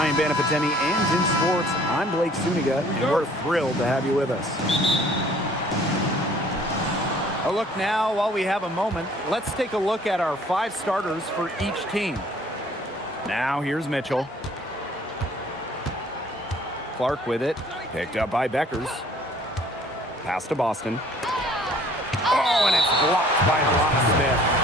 I'm Banafiteni and in sports, I'm Blake Suniga, and we're thrilled to have you with us. A look now, while we have a moment, let's take a look at our 5 starters for each team. Now here's Mitchell. Clark with it, picked up by Beckers. Pass to Boston. Oh, and it's blocked by Alana Smith.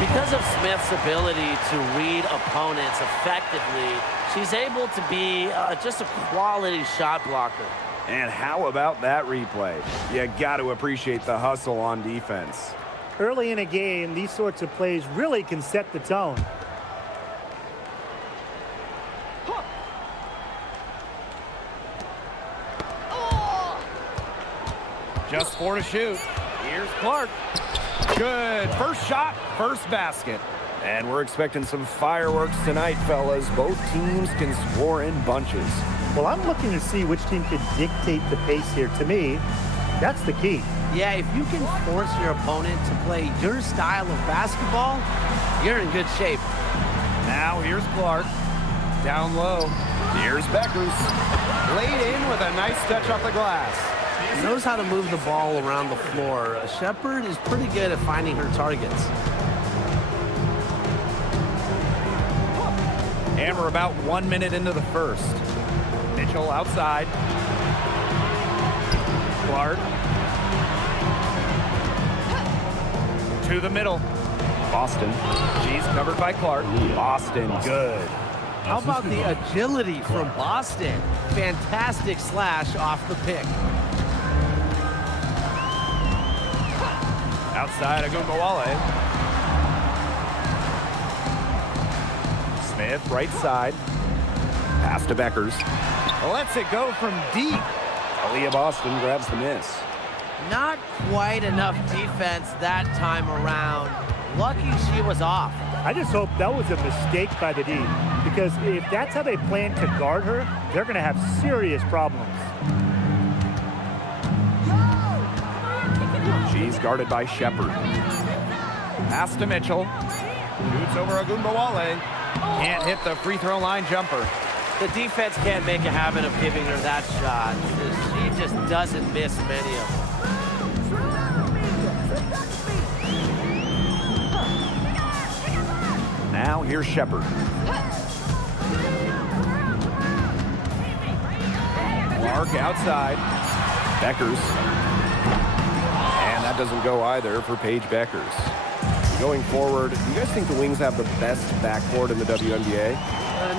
Because of Smith's ability to read opponents effectively, she's able to be just a quality shot blocker. And how about that replay? You got to appreciate the hustle on defense. Early in a game, these sorts of plays really can set the tone. Just 4 to shoot. Here's Clark. Good. First shot, first basket. And we're expecting some fireworks tonight, fellas. Both teams can score in bunches. Well, I'm looking to see which team can dictate the pace here. To me, that's the key. Yeah, if you can force your opponent to play your style of basketball, you're in good shape. Now here's Clark. Down low. Here's Beckers. Laid in with a nice touch off the glass. He knows how to move the ball around the floor. Shepard is pretty good at finding her targets. And we're about 1 minute into the first. Mitchell outside. Clark. To the middle. Boston. She's covered by Clark. Boston, good. How about the agility from Boston? Fantastic slash off the pick. Outside Agumbawale. Smith, right side. Pass to Beckers. Lets it go from deep. Aaliyah Boston grabs the miss. Not quite enough defense that time around. Lucky she was off. I just hope that was a mistake by the D, because if that's how they plan to guard her, they're going to have serious problems. She's guarded by Shepard. Pass to Mitchell. Shoots over Agumbawale. Can't hit the free throw line jumper. The defense can't make a habit of giving her that shot. She just doesn't miss many of them. Now here's Shepard. Clark outside. Beckers. And that doesn't go either for Paige Beckers. Going forward, do you guys think the Wings have the best backcourt in the WNBA?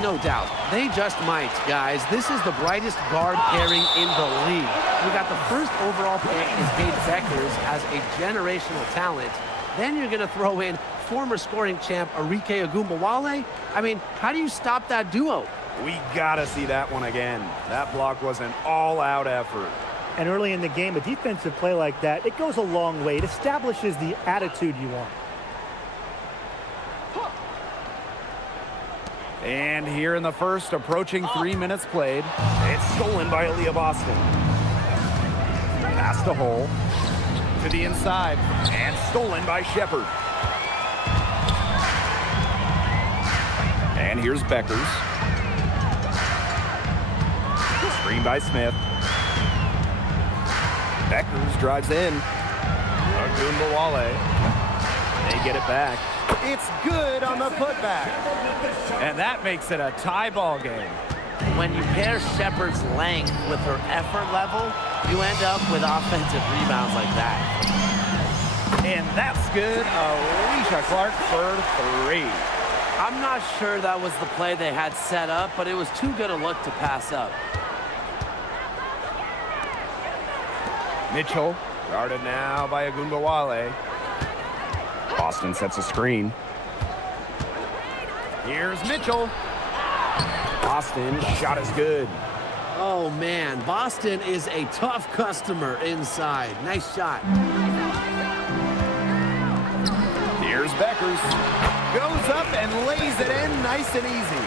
No doubt. They just might, guys. This is the brightest guard pairing in the league. We got the first overall pick is Paige Beckers as a generational talent. Then you're going to throw in former scoring champ Arike Agumbawale. I mean, how do you stop that duo? We gotta see that one again. That block was an all-out effort. And early in the game, a defensive play like that, it goes a long way. It establishes the attitude you want. And here in the first, approaching 3 minutes played. It's stolen by Aaliyah Boston. Pass to Hole. To the inside. And stolen by Shepard. And here's Beckers. Screen by Smith. Beckers drives in. Agumbawale. They get it back. It's good on the putback. And that makes it a tie ball game. When you pair Shepard's length with her effort level, you end up with offensive rebounds like that. And that's good. Alicia Clark for 3. I'm not sure that was the play they had set up, but it was too good a look to pass up. Mitchell, guarded now by Agumbawale. Boston sets a screen. Here's Mitchell. Boston, shot is good. Oh, man. Boston is a tough customer inside. Nice shot. Here's Beckers. Goes up and lays it in nice and easy.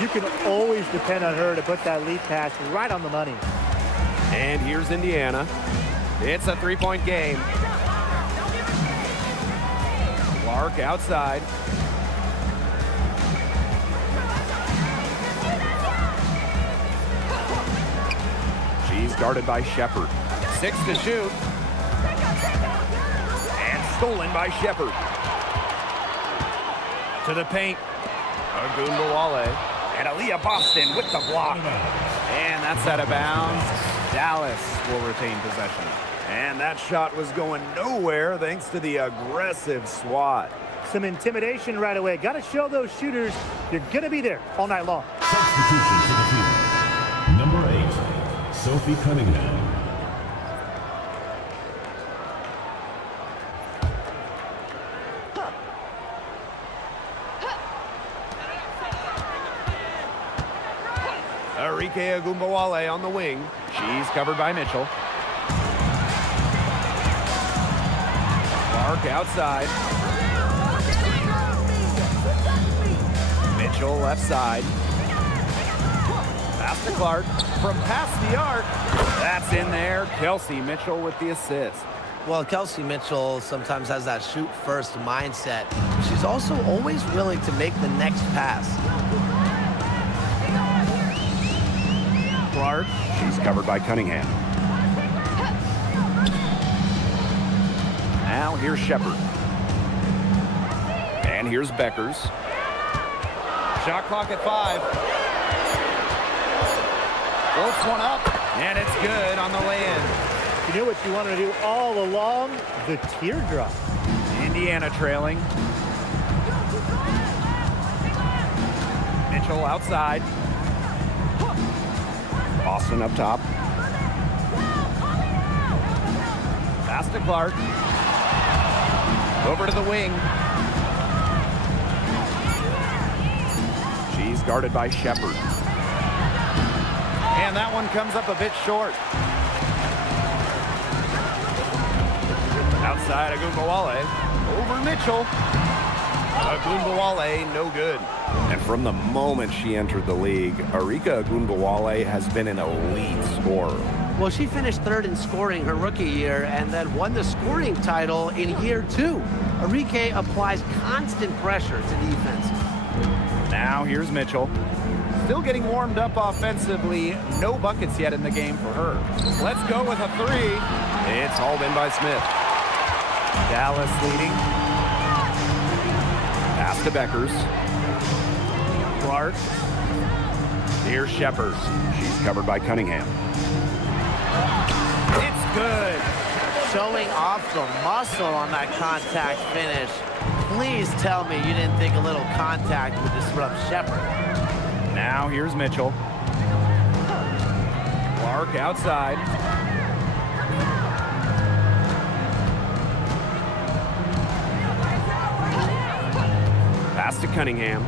You can always depend on her to put that lead pass right on the money. And here's Indiana. It's a 3-point game. Clark outside. She's guarded by Shepard. 6 to shoot. And stolen by Shepard. To the paint. Ogunbowale. And Aaliyah Boston with the block. And that's out of bounds. Dallas will retain possession. And that shot was going nowhere thanks to the aggressive swat. Some intimidation right away. Got to show those shooters you're going to be there all night long. Substitution to the field. Number 8, Sophie Cunningham. Arike Ogunbowale on the wing. She's covered by Mitchell. Clark outside. Mitchell left side. Pass to Clark. From past the arc. That's in there. Kelsey Mitchell with the assist. Well, Kelsey Mitchell sometimes has that shoot-first mindset. She's also always willing to make the next pass. Clark. She's covered by Cunningham. Now here's Shepard. And here's Beckers. Shot clock at 5. Floats one up, and it's good on the lay-in. You know what you wanted to do all along? The teardrop. Indiana trailing. Mitchell outside. Boston up top. Pass to Clark. Over to the wing. She's guarded by Shepard. And that one comes up a bit short. Outside Ogunbowale. Over Mitchell. Ogunbowale, no good. And from the moment she entered the league, Arike Ogunbowale has been an elite scorer. Well, she finished 3rd in scoring her rookie year and then won the scoring title in year 2. Arike applies constant pressure to defense. Now here's Mitchell. Still getting warmed up offensively. No buckets yet in the game for her. Let's go with a 3. It's hauled in by Smith. Dallas leading. Pass to Beckers. Clark. Here's Shepard. She's covered by Cunningham. It's good. Showing off the muscle on that contact finish. Please tell me you didn't think a little contact would disrupt Shepard. Now here's Mitchell. Clark outside. Pass to Cunningham.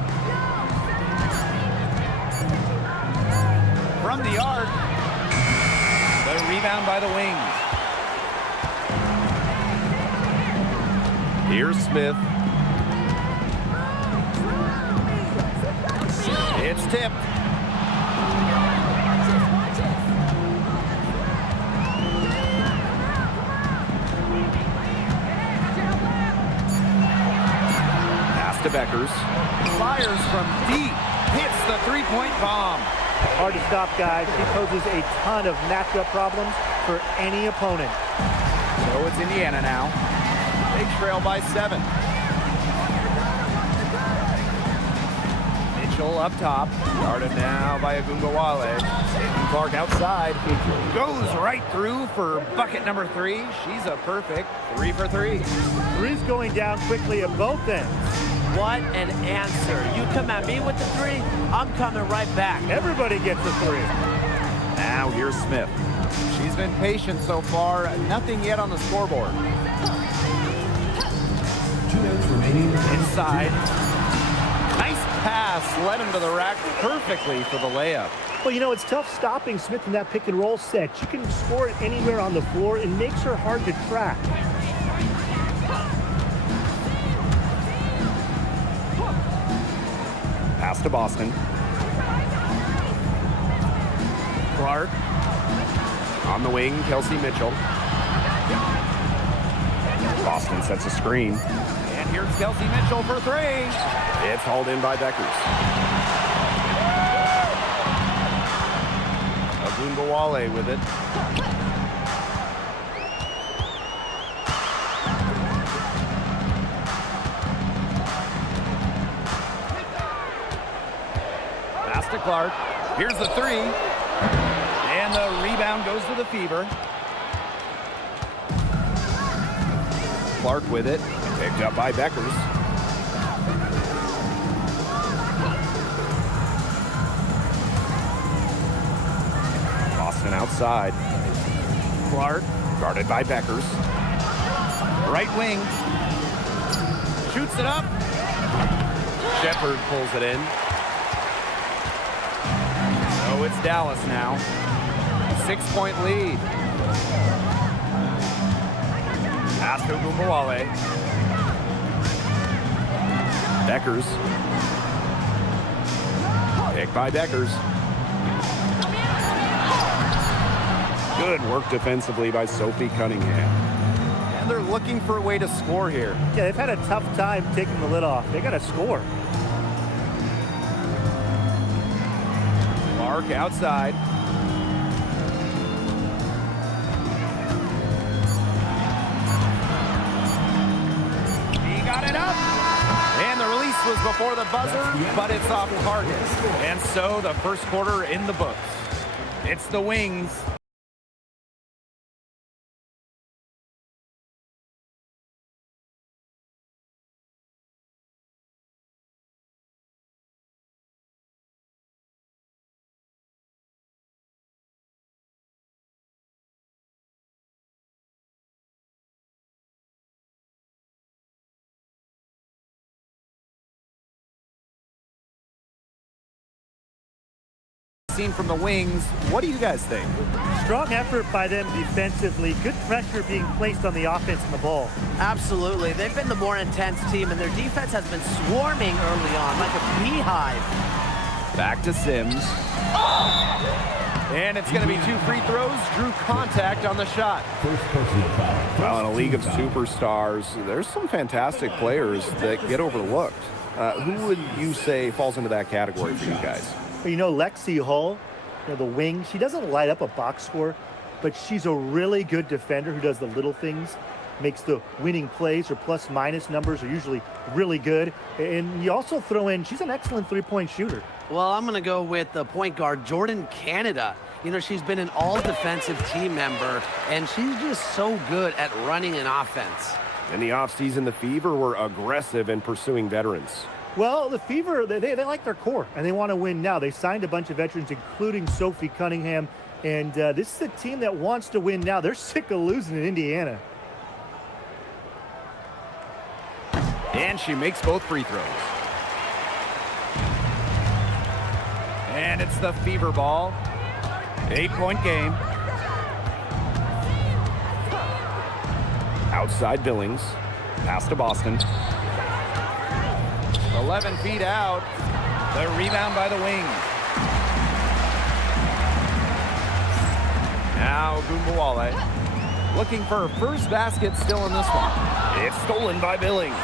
From the arc. The rebound by the wings. Here's Smith. It's tipped. Pass to Beckers. Fires from deep. Hits the three-point bomb. Hard to stop, guys. He poses a ton of matchup problems for any opponent. So it's Indiana now. They trail by 7. Mitchell up top. Guarded now by Ogunbowale. Clark outside. Goes right through for bucket number 3. She's a perfect 3 for 3. Three's going down quickly at both ends. What an answer. You come at me with the 3, I'm coming right back. Everybody gets a 3. Now here's Smith. She's been patient so far. Nothing yet on the scoreboard. 2 minutes remaining. Inside. Nice pass. Led him to the rack perfectly for the layup. Well, you know, it's tough stopping Smith in that pick and roll set. She can score it anywhere on the floor. It makes her hard to track. Pass to Boston. Clark. On the wing, Kelsey Mitchell. Boston sets a screen. And here's Kelsey Mitchell for 3. It's hauled in by Beckers. Agumbawale with it. Pass to Clark. Here's the three. And the rebound goes to the Fever. Clark with it. Picked up by Beckers. Boston outside. Clark, Guarded by Beckers. right wing. Shoots it up. Shepard pulls it in. So it's Dallas now. 6-point lead. Pass to Agumbawale. Beckers. Picked by Beckers. Good work defensively by Sophie Cunningham. And they're looking for a way to score here. Yeah, they've had a tough time taking the lid off. They got to score. Clark outside. He got it up. And the release was before the buzzer, but it's off target. And so the first quarter in the books. It's the Wings. Seen from the Wings. What do you guys think? Strong effort by them defensively. Good pressure being placed on the offense and the ball. Absolutely. They've been the more intense team, and their defense has been swarming early on like a beehive. Back to Sims. And it's going to be 2 free throws. Drew contact on the shot. First personal foul. Well, in a league of superstars, there's some fantastic players that get overlooked. Who would you say falls into that category for you guys? You know, Lexi Hull, the wing, she doesn't light up a box score, but she's a really good defender who does the little things, makes the winning plays. Her plus-minus numbers are usually really good. And you also throw in, she's an excellent three-point shooter. Well, I'm going to go with the point guard, Jordan Canada. You know, she's been an all-defensive team member, and she's just so good at running an offense. In the offseason, the Fever were aggressive in pursuing veterans. Well, the Fever, they like their core, and they want to win now. They signed a bunch of veterans, including Sophie Cunningham, and this is a team that wants to win now. They're sick of losing in Indiana. And she makes both free throws. And it's the Fever ball. 8-point game. Outside Billings. Pass to Boston. 11 feet out. The rebound by the Wings. Now Agumbawale looking for her first basket still in this one. It's stolen by Billings.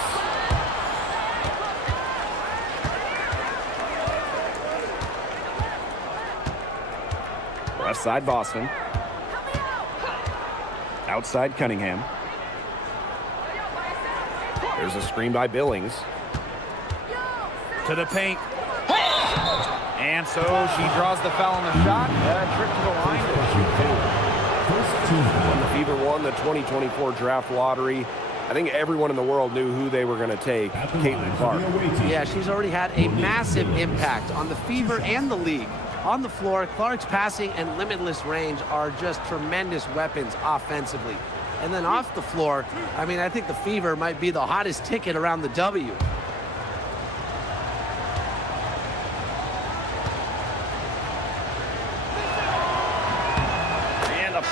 Left side Boston. Outside Cunningham. There's a screen by Billings. To the paint. And so she draws the foul on the shot. Trip to the line to shoot 2. When the Fever won the 2024 draft lottery, I think everyone in the world knew who they were going to take, Caitlin Clark. Yeah, she's already had a massive impact on the Fever and the league. On the floor, Clark's passing and limitless range are just tremendous weapons offensively. And then off the floor, I mean, I think the Fever might be the hottest ticket around the W.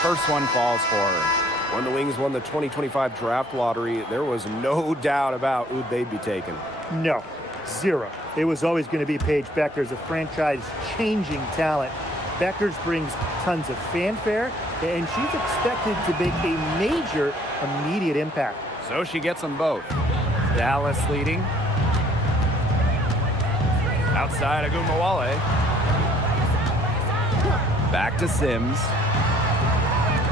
First one falls for her. When the Wings won the 2025 draft lottery, there was no doubt about who they'd be taking. No, zero. It was always going to be Paige Bueckers, a franchise-changing talent. Bueckers brings tons of fanfare, and she's expected to make a major immediate impact. So she gets them both. Dallas leading. Outside Agumbawale. Back to Sims.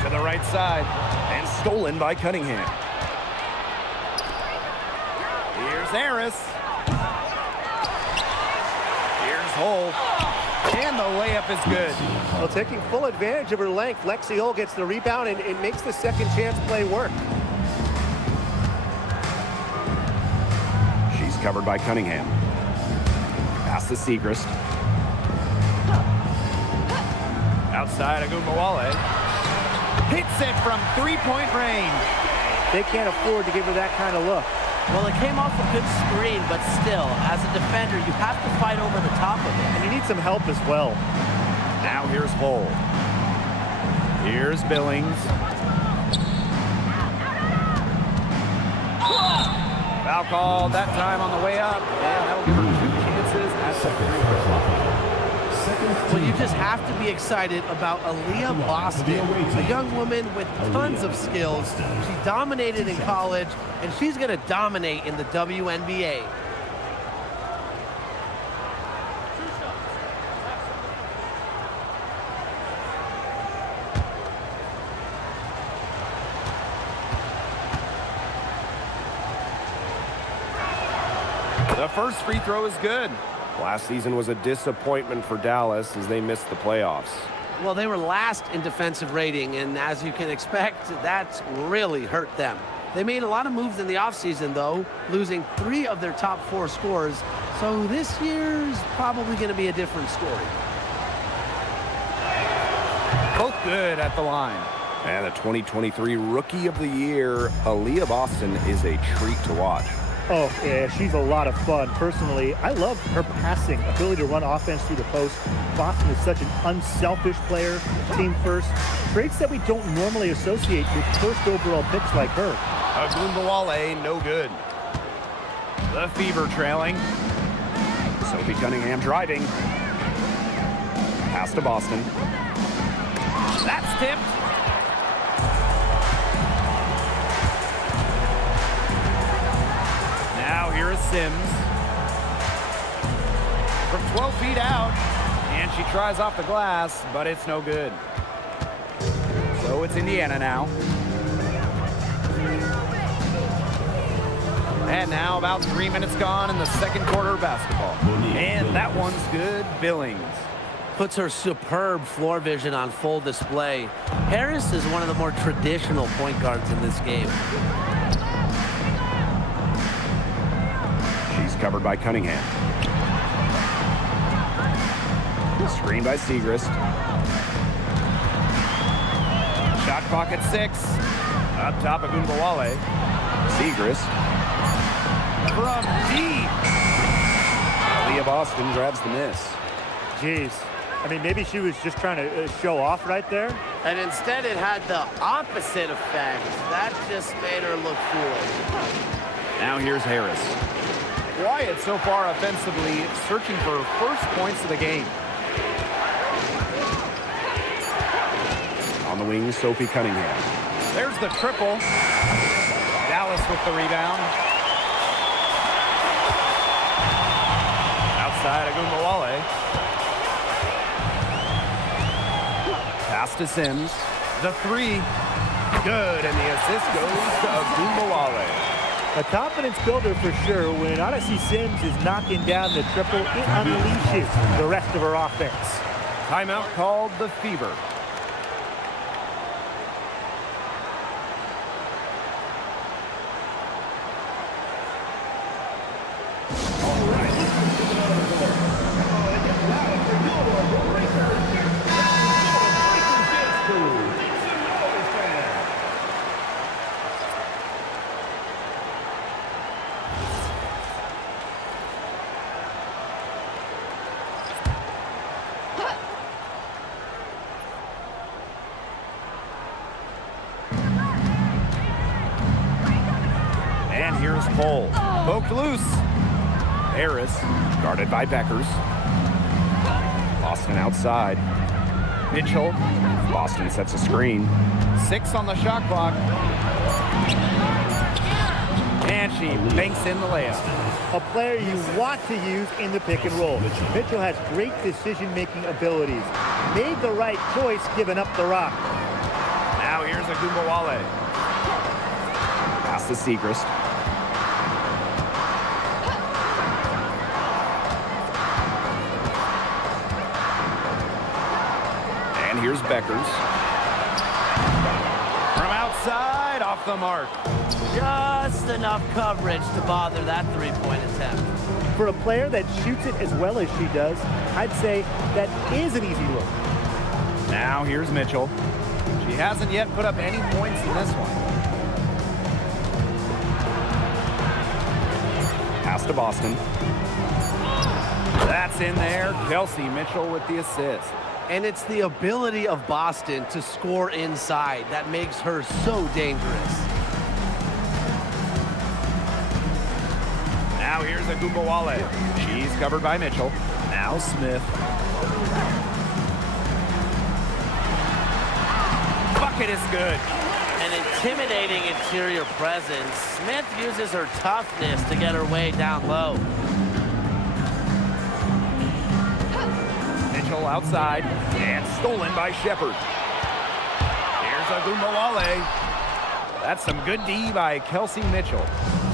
To the right side. And stolen by Cunningham. Here's Harris. Here's Hull. And the layup is good. Well, taking full advantage of her length, Lexi Hull gets the rebound and it makes the second chance play work. She's covered by Cunningham. Pass to Segrist. Outside, Agumbawale. Hits it from three-point range. They can't afford to give her that kind of look. Well, it came off a good screen, but still, as a defender, you have to fight over the top of it. And you need some help as well. Now here's Hull. Here's Billings. Foul called that time on the way up. And that'll give her 2 chances at the free throw. Well, you just have to be excited about Aaliyah Boston, a young woman with tons of skills. She dominated in college, and she's going to dominate in the WNBA. The first free throw is good. Last season was a disappointment for Dallas as they missed the playoffs. Well, they were last in defensive rating, and as you can expect, that's really hurt them. They made a lot of moves in the offseason, though, losing 3 of their top 4 scorers. So this year's probably going to be a different story. Both good at the line. And the 2023 Rookie of the Year, Aaliyah Boston, is a treat to watch. Oh, yeah, she's a lot of fun. Personally, I love her passing, ability to run offense through the post. Boston is such an unselfish player, team first. Traits that we don't normally associate with first overall picks like her. Agumbawale, no good. The Fever trailing. Sophie Cunningham driving. Pass to Boston. That's tipped. Now here is Sims. From 12 feet out. And she tries off the glass, but it's no good. So it's Indiana now. And now about 3 minutes gone in the second quarter of basketball. And that one's good. Billings. Puts her superb floor vision on full display. Harris is one of the more traditional point guards in this game. She's covered by Cunningham. Screen by Segrist. Shot clock at 6. Up top of Agumbawale. Segrist. From deep. Aaliyah Boston grabs the miss. Jeez. I mean, maybe she was just trying to show off right there. And instead it had the opposite effect. That just made her look foolish. Now here's Harris. Quiet so far offensively, searching for her first points of the game. On the wing, Sophie Cunningham. There's the triple. Dallas with the rebound. Outside Agumbawale. Pass to Sims. The 3. Good, and the assist goes to Agumbawale. A confidence builder for sure. When Odyssey Sims is knocking down the triple, it unleashes the rest of her offense. Timeout called the Fever. And here's Cole. Poked loose. Harris, guarded by Beckers. Boston outside. Mitchell. Boston sets a screen. 6 on the shot clock. And she banks in the layup. A player you want to use in the pick and roll. Mitchell has great decision-making abilities. made the right choice giving up the rock. Now here's Agumbawale. Pass to Segrist. And here's Beckers. From outside, off the mark. Just enough coverage to bother that three-point attempt. For a player that shoots it as well as she does, I'd say that is an easy look. Now here's Mitchell. She hasn't yet put up any points in this one. Pass to Boston. That's in there. Kelsey Mitchell with the assist. And it's the ability of Boston to score inside that makes her so dangerous. Now here's Agumbawale. She's covered by Mitchell. Now Smith. Bucket is good. An intimidating interior presence. Smith uses her toughness to get her way down low. Mitchell outside and stolen by Shepard. Here's Agumbawale. That's some good D by Kelsey Mitchell.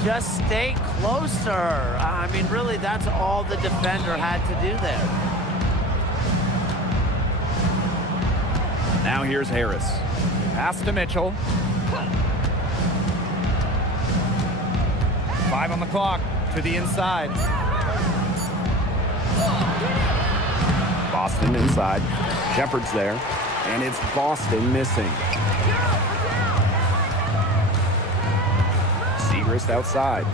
Just stay closer. I mean, really, that's all the defender had to do there. Now here's Harris. Pass to Mitchell. 5 on the clock to the inside. Boston inside. Shepard's there. And it's Boston missing. Segrist outside.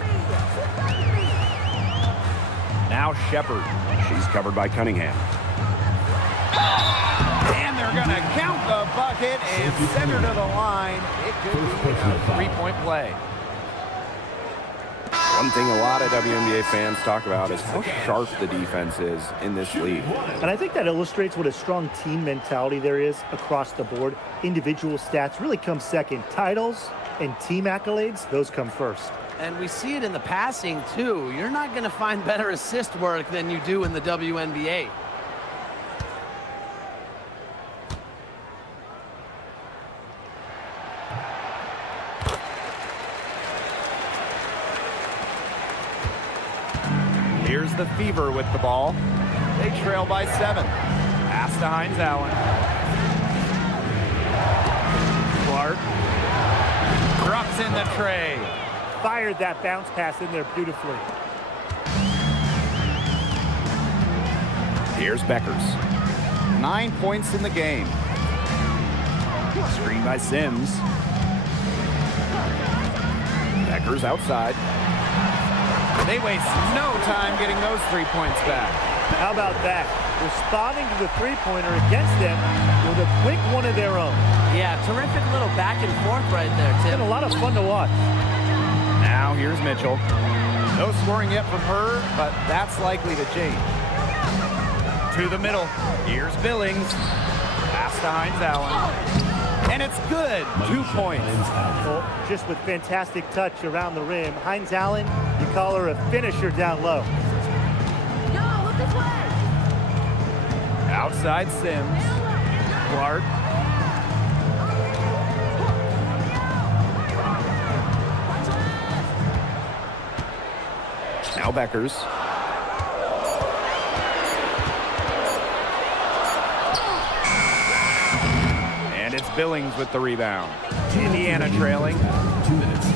Now Shepard. She's covered by Cunningham. And they're going to count the bucket and send her to the line. It could be a three-point play. One thing a lot of WNBA fans talk about is how sharp the defense is in this league. And I think that illustrates what a strong team mentality there is across the board. Individual stats really come second. Titles and team accolades, those come first. And we see it in the passing, too. You're not going to find better assist work than you do in the WNBA. Here's the Fever with the ball. They trail by 7. Pass to Hines Allen. Clark drops in the tray. Fired that bounce pass in there beautifully. Here's Beckers. 9 points in the game. Screen by Sims. Beckers outside. They waste no time getting those 3 points back. How about that? Responding to the three-pointer against them with a quick one of their own. Yeah, terrific little back and forth right there, It's Tim. been a lot of fun to watch. Now here's Mitchell. No scoring yet from her, but that's likely to change. To the middle. Here's Billings. Pass to Hines Allen. And it's good. 2 points. Well, just with fantastic touch around the rim. Hines Allen, you call her a finisher down low. Yo, look this way. Outside Sims. Clark. Now Beckers. And it's Billings with the rebound. Indiana trailing. 2 minutes.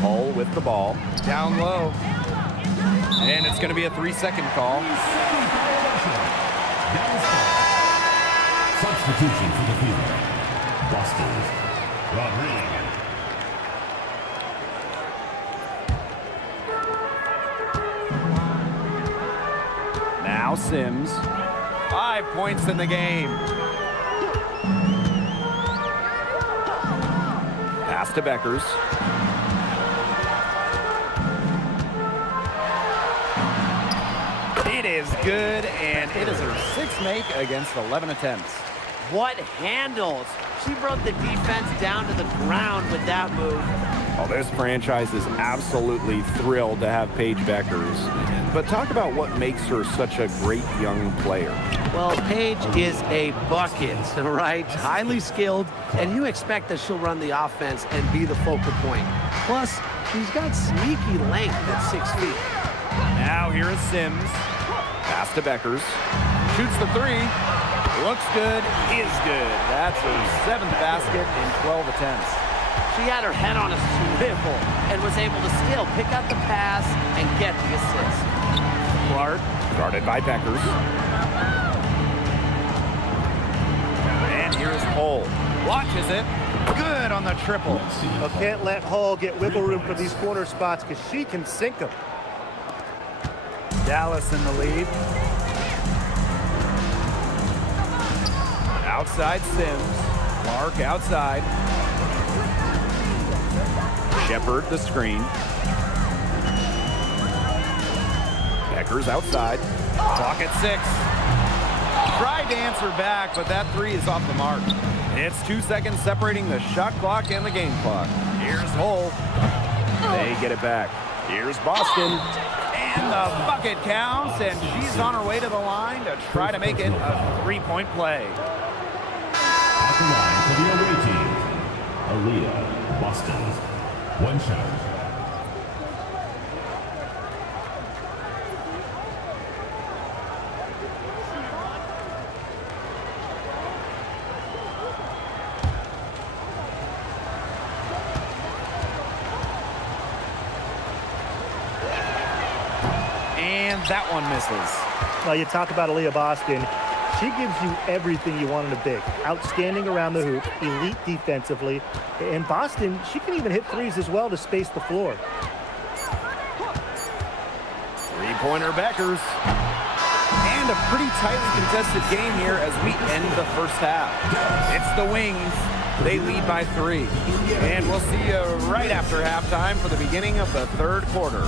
Hull with the ball. Down low. And it's going to be a 3-second call. Substitution for the field. Boston. Rodriguez. Now Sims. 5 points in the game. Pass to Beckers. It is good, and it is her 6th make against 11 attempts. What handles? She broke the defense down to the ground with that move. Oh, this franchise is absolutely thrilled to have Paige Beckers. But talk about what makes her such a great young player. Well, Paige is a bucket, right? Highly skilled, and you expect that she'll run the offense and be the focal point. Plus, she's got sneaky length at 6 feet. Now here is Sims. Pass to Beckers. Shoots the three. Looks good, is good. That's her 7th basket in 12 attempts. She had her head on a swivel and was able to still pick out the pass and get the assist. Clark, Guarded by Beckers. and here's Hull. Watches it. Good on the triple. Well, can't let Hull get wiggle room for these corner spots because she can sink them. Dallas in the lead. Outside Sims. Clark outside. Shepard the screen. Beckers outside. Clock at 6. Tried to answer back, but that three is off the mark. It's 2 seconds separating the shot clock and the game clock. Here's Hull. They get it back. Here's Boston. And the bucket counts, and she's on her way to the line to try to make it a three-point play. At the line for the away team, Aaliyah, Boston. One shot. And that one misses. Well, you talk about Aaliyah Boston. She gives you everything you want in a big. Outstanding around the hoop, elite defensively. And Boston, she can even hit threes as well to space the floor. Three-pointer Beckers. And a pretty tightly contested game here as we end the first half. It's the Wings. They lead by 3. And we'll see you right after halftime for the beginning of the third quarter.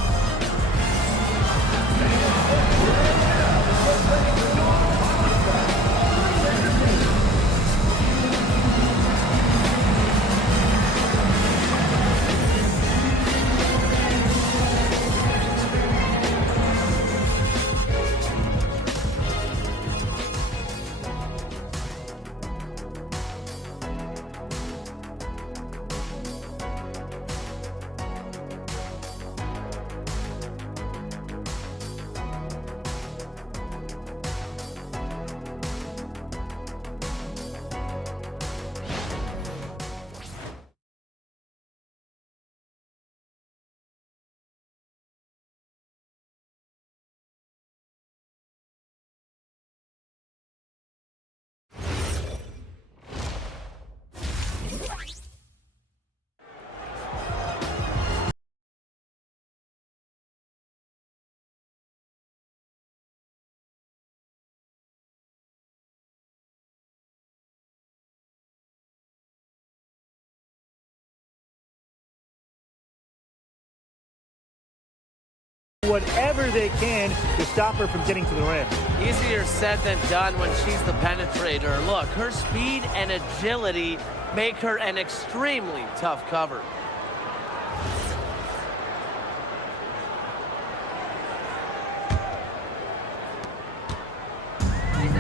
Whatever they can to stop her from getting to the rim. Easier said than done when she's the penetrator. Look, her speed and agility make her an extremely tough cover.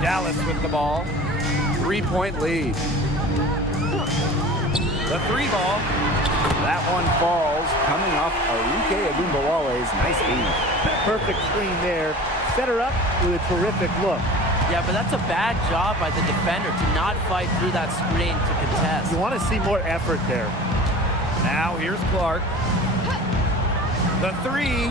Dallas with the ball. 3-point lead. The 3 ball. That one falls, coming off Arike Agumbawale's nice feed. Perfect screen there. Set her up with a terrific look. Yeah, but that's a bad job by the defender to not fight through that screen to contest. You want to see more effort there. Now here's Clark. The 3.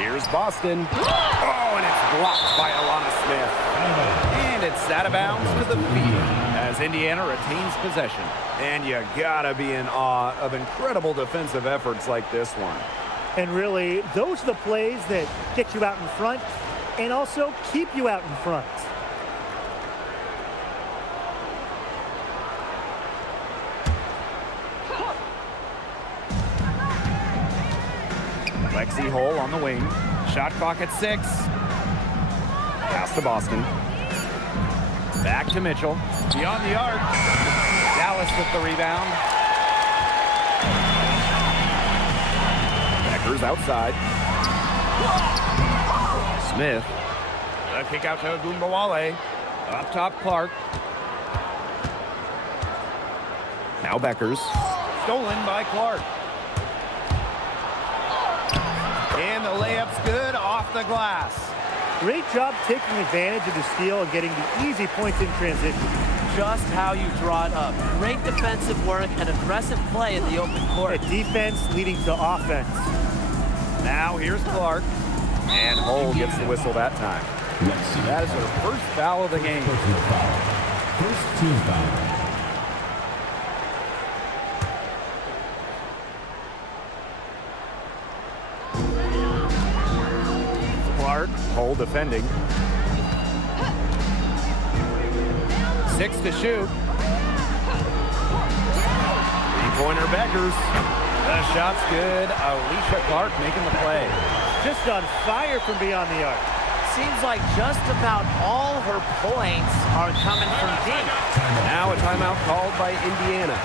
Here's Boston. Oh, and it's blocked by Alana Smith. And it's out of bounds to the field as Indiana retains possession. And you gotta be in awe of incredible defensive efforts like this one. And really, those are the plays that get you out in front and also keep you out in front. Lexi Hull on the wing. Shot clock at 6. Pass to Boston. Back to Mitchell. Beyond the arc. Dallas with the rebound. Beckers outside. Smith. The kick out to Agumbawale. Up top, Clark. Now Beckers. Stolen by Clark. And the layup's good off the glass. Great job taking advantage of the steal and getting the easy points in transition. Just how you draw it up. Great defensive work and aggressive play in the open court. A defense leading to offense. Now here's Clark. And Hull gets the whistle that time. That is her first foul of the game. Personal foul. First team foul. Clark, Hull defending. 6 to shoot. Three-pointer Beckers. The shot's good. Alicia Clark making the play. Just on fire from beyond the arc. Seems like just about all her points are coming from deep. Now a timeout called by Indiana.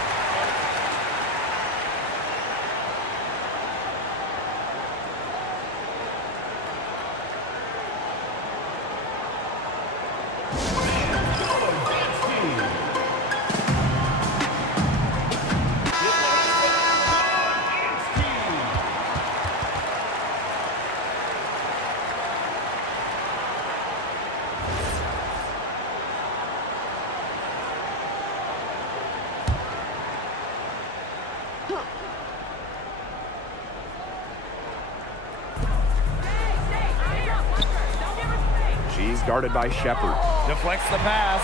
She's guarded by Shepard. Deflects the pass.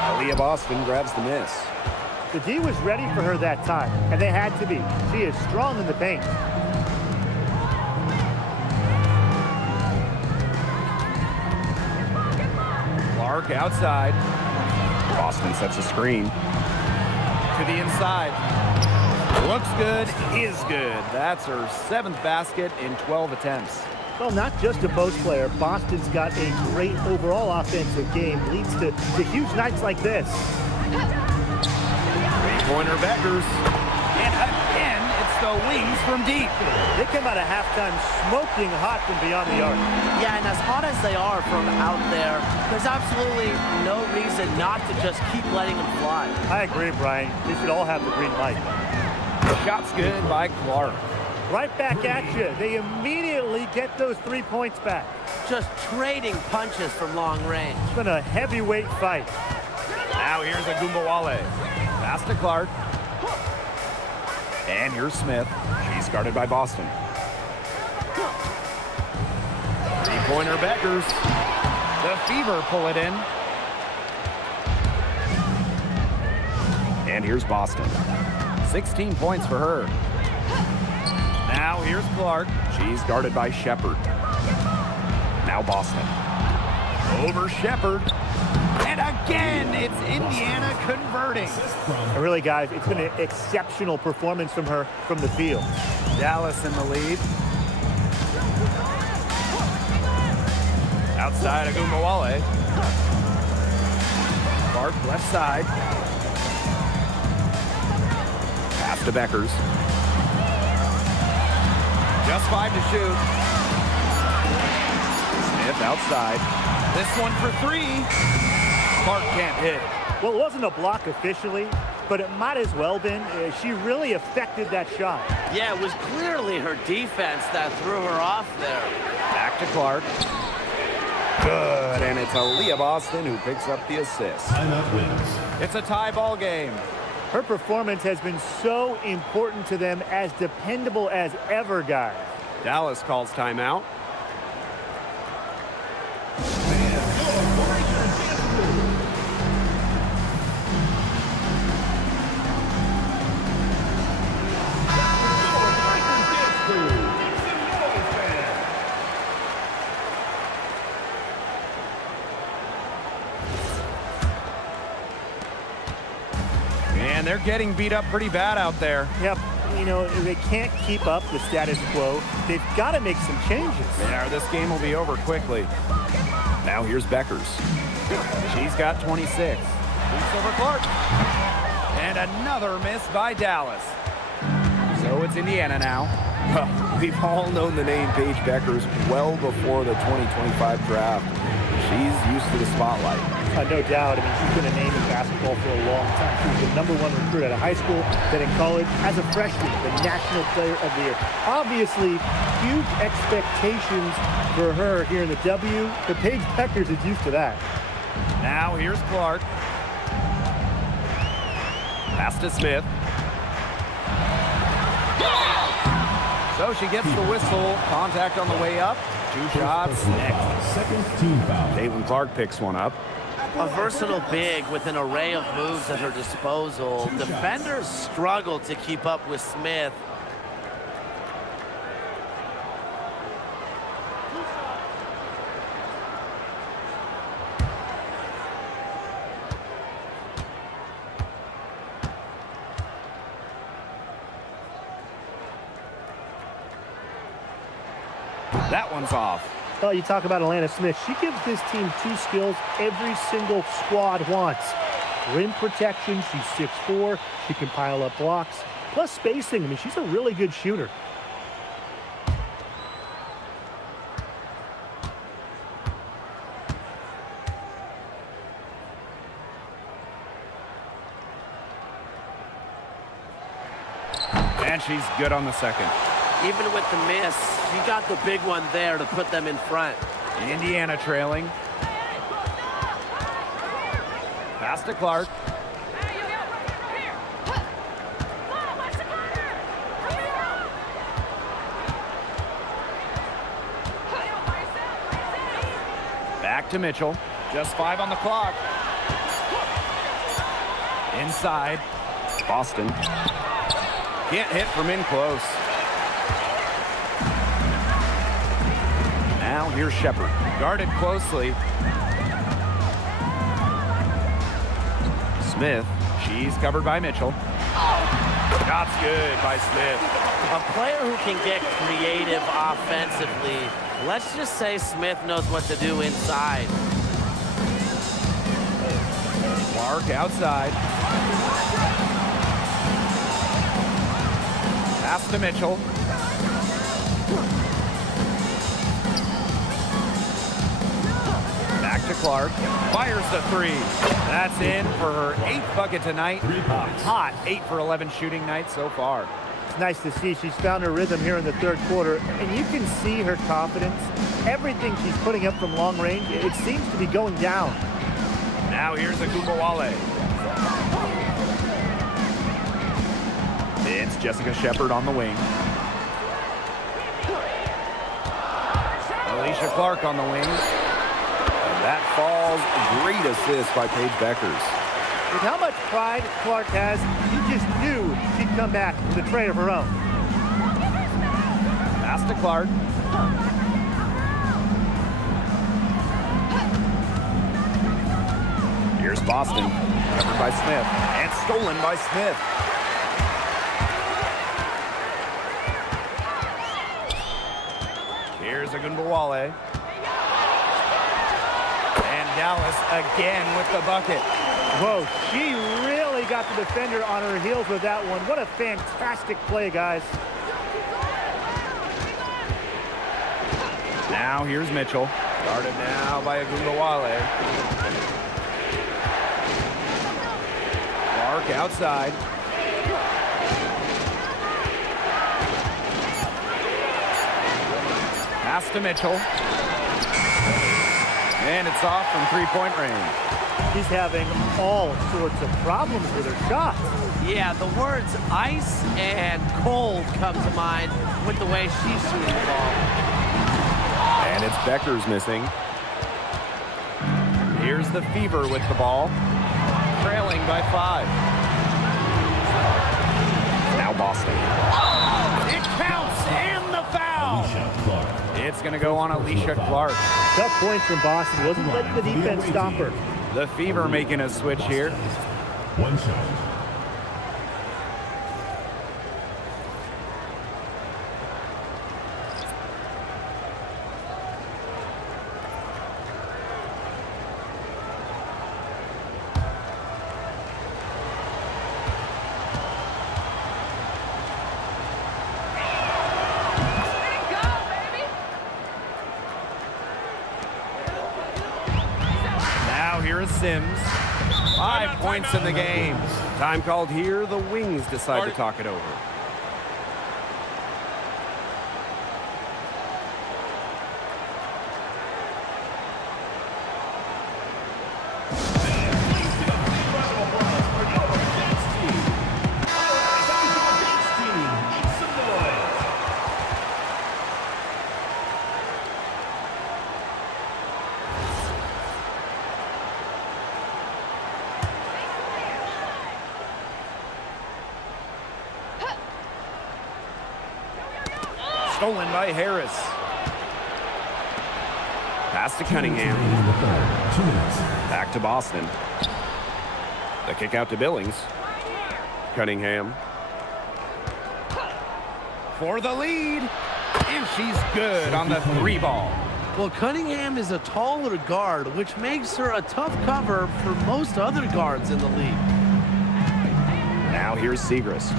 Aaliyah Boston grabs the miss. The D was ready for her that time, and they had to be. She is strong in the paint. Clark outside. Boston sets a screen. To the inside. Looks good, is good. That's her 7th basket in 12 attempts. Well, not just a post player. Boston's got a great overall offensive game. Leads to huge nights like this. Three-pointer Beckers. And again, it's the wings from deep. They come out of halftime smoking hot from beyond the arc. Yeah, and as hot as they are from out there, there's absolutely no reason not to just keep letting them fly. I agree, Brian. They should all have the green light. Shot's good by Clark. Right back at you. They immediately get those 3 points back. Just trading punches from long range. It's been a heavyweight fight. Now here's Agumbawale. Pass to Clark. And here's Smith. She's guarded by Boston. Three-pointer Beckers. The Fever pull it in. And here's Boston. 16 points for her. Now here's Clark. She's guarded by Shepard. Now Boston. Over Shepard. And again, it's Indiana converting. And really, guys, it's been an exceptional performance from her from the field. Dallas in the lead. Outside Agumbawale. Clark left side. Pass to Beckers. Just 5 to shoot. Smith outside. This one for 3. Clark can't hit. Well, it wasn't a block officially, but it might as well been. She really affected that shot. Yeah, it was clearly her defense that threw her off there. Back to Clark. Good, and it's Aaliyah Boston who picks up the assist. Timeout wins. It's a tie ball game. Her performance has been so important to them, as dependable as ever, guys. Dallas calls timeout. And they're getting beat up pretty bad out there. Yep. You know, they can't keep up the status quo. They've got to make some changes. Yeah, this game will be over quickly. Now here's Beckers. She's got 26. Boots over Clark. And another miss by Dallas. So it's Indiana now. We've all known the name Paige Beckers well before the 2025 draft. She's used to the spotlight. No doubt. I mean, she's been a name in basketball for a long time. She was the #1 recruit out of high school, then in college. As a freshman, the National Player of the Year. Obviously, huge expectations for her here in the W, but Paige Beckers is used to that. Now here's Clark. Pass to Smith. So she gets the whistle. Contact on the way up. 2 shots next. Second team foul. Caitlin Clark picks one up. A versatile big with an array of moves at her disposal. Defenders struggle to keep up with Smith. That one's off. Oh, you talk about Atlanta Smith. She gives this team 2 skills every single squad wants. Rim protection, she's 6'4". She can pile up blocks. Plus spacing, I mean, she's a really good shooter. And she's good on the second. Even with the miss, she got the big one there to put them in front. Indiana trailing. Pass to Clark. Back to Mitchell. Just 5 on the clock. Inside. Boston. Can't hit from in close. Now here's Shepard. Guarded closely. Smith. She's covered by Mitchell. Shot's good by Smith. A player who can get creative offensively. Let's just say Smith knows what to do inside. Clark outside. Pass to Mitchell. Back to Clark. Fires the 3. That's in for her 8th bucket tonight. 3 points. Hot 8 for 11 shooting night so far. It's nice to see she's found her rhythm here in the 3rd quarter, and you can see her confidence. Everything she's putting up from long range, it seems to be going down. Now here's Agumbawale. It's Jessica Shepard on the wing. Alicia Clark on the wing. That falls. Great assist by Paige Beckers. With how much pride Clark has, you just knew she'd come back with a tray of her own. Pass to Clark. Here's Boston. Covered by Smith. And stolen by Smith. Here's Agumbawale. And Dallas again with the bucket. Whoa, she really got the defender on her heels with that one. What a fantastic play, guys. Now here's Mitchell. Guarded now by Agumbawale. Clark outside. Pass to Mitchell. And it's off from 3-point range. She's having all sorts of problems with her shot. Yeah, the words ice and cold come to mind with the way she's shooting the ball. And it's Beckers missing. Here's the Fever with the ball. Trailing by 5. Now Boston. It counts and the foul. Alicia Clark. It's going to go on Alicia Clark. Tough points from Boston. Wasn't letting the defense stop her. The Fever making a switch here. 1 shot. here is Sims. 5 points in the game. Time called here. The Wings decide to talk it over. Stolen by Harris. Pass to Cunningham. 2 minutes. Back to Boston. The kick out to Billings. Cunningham. For the lead. And she's good on the 3 ball. Well, Cunningham is a taller guard, which makes her a tough cover for most other guards in the league. Now here's Segrist.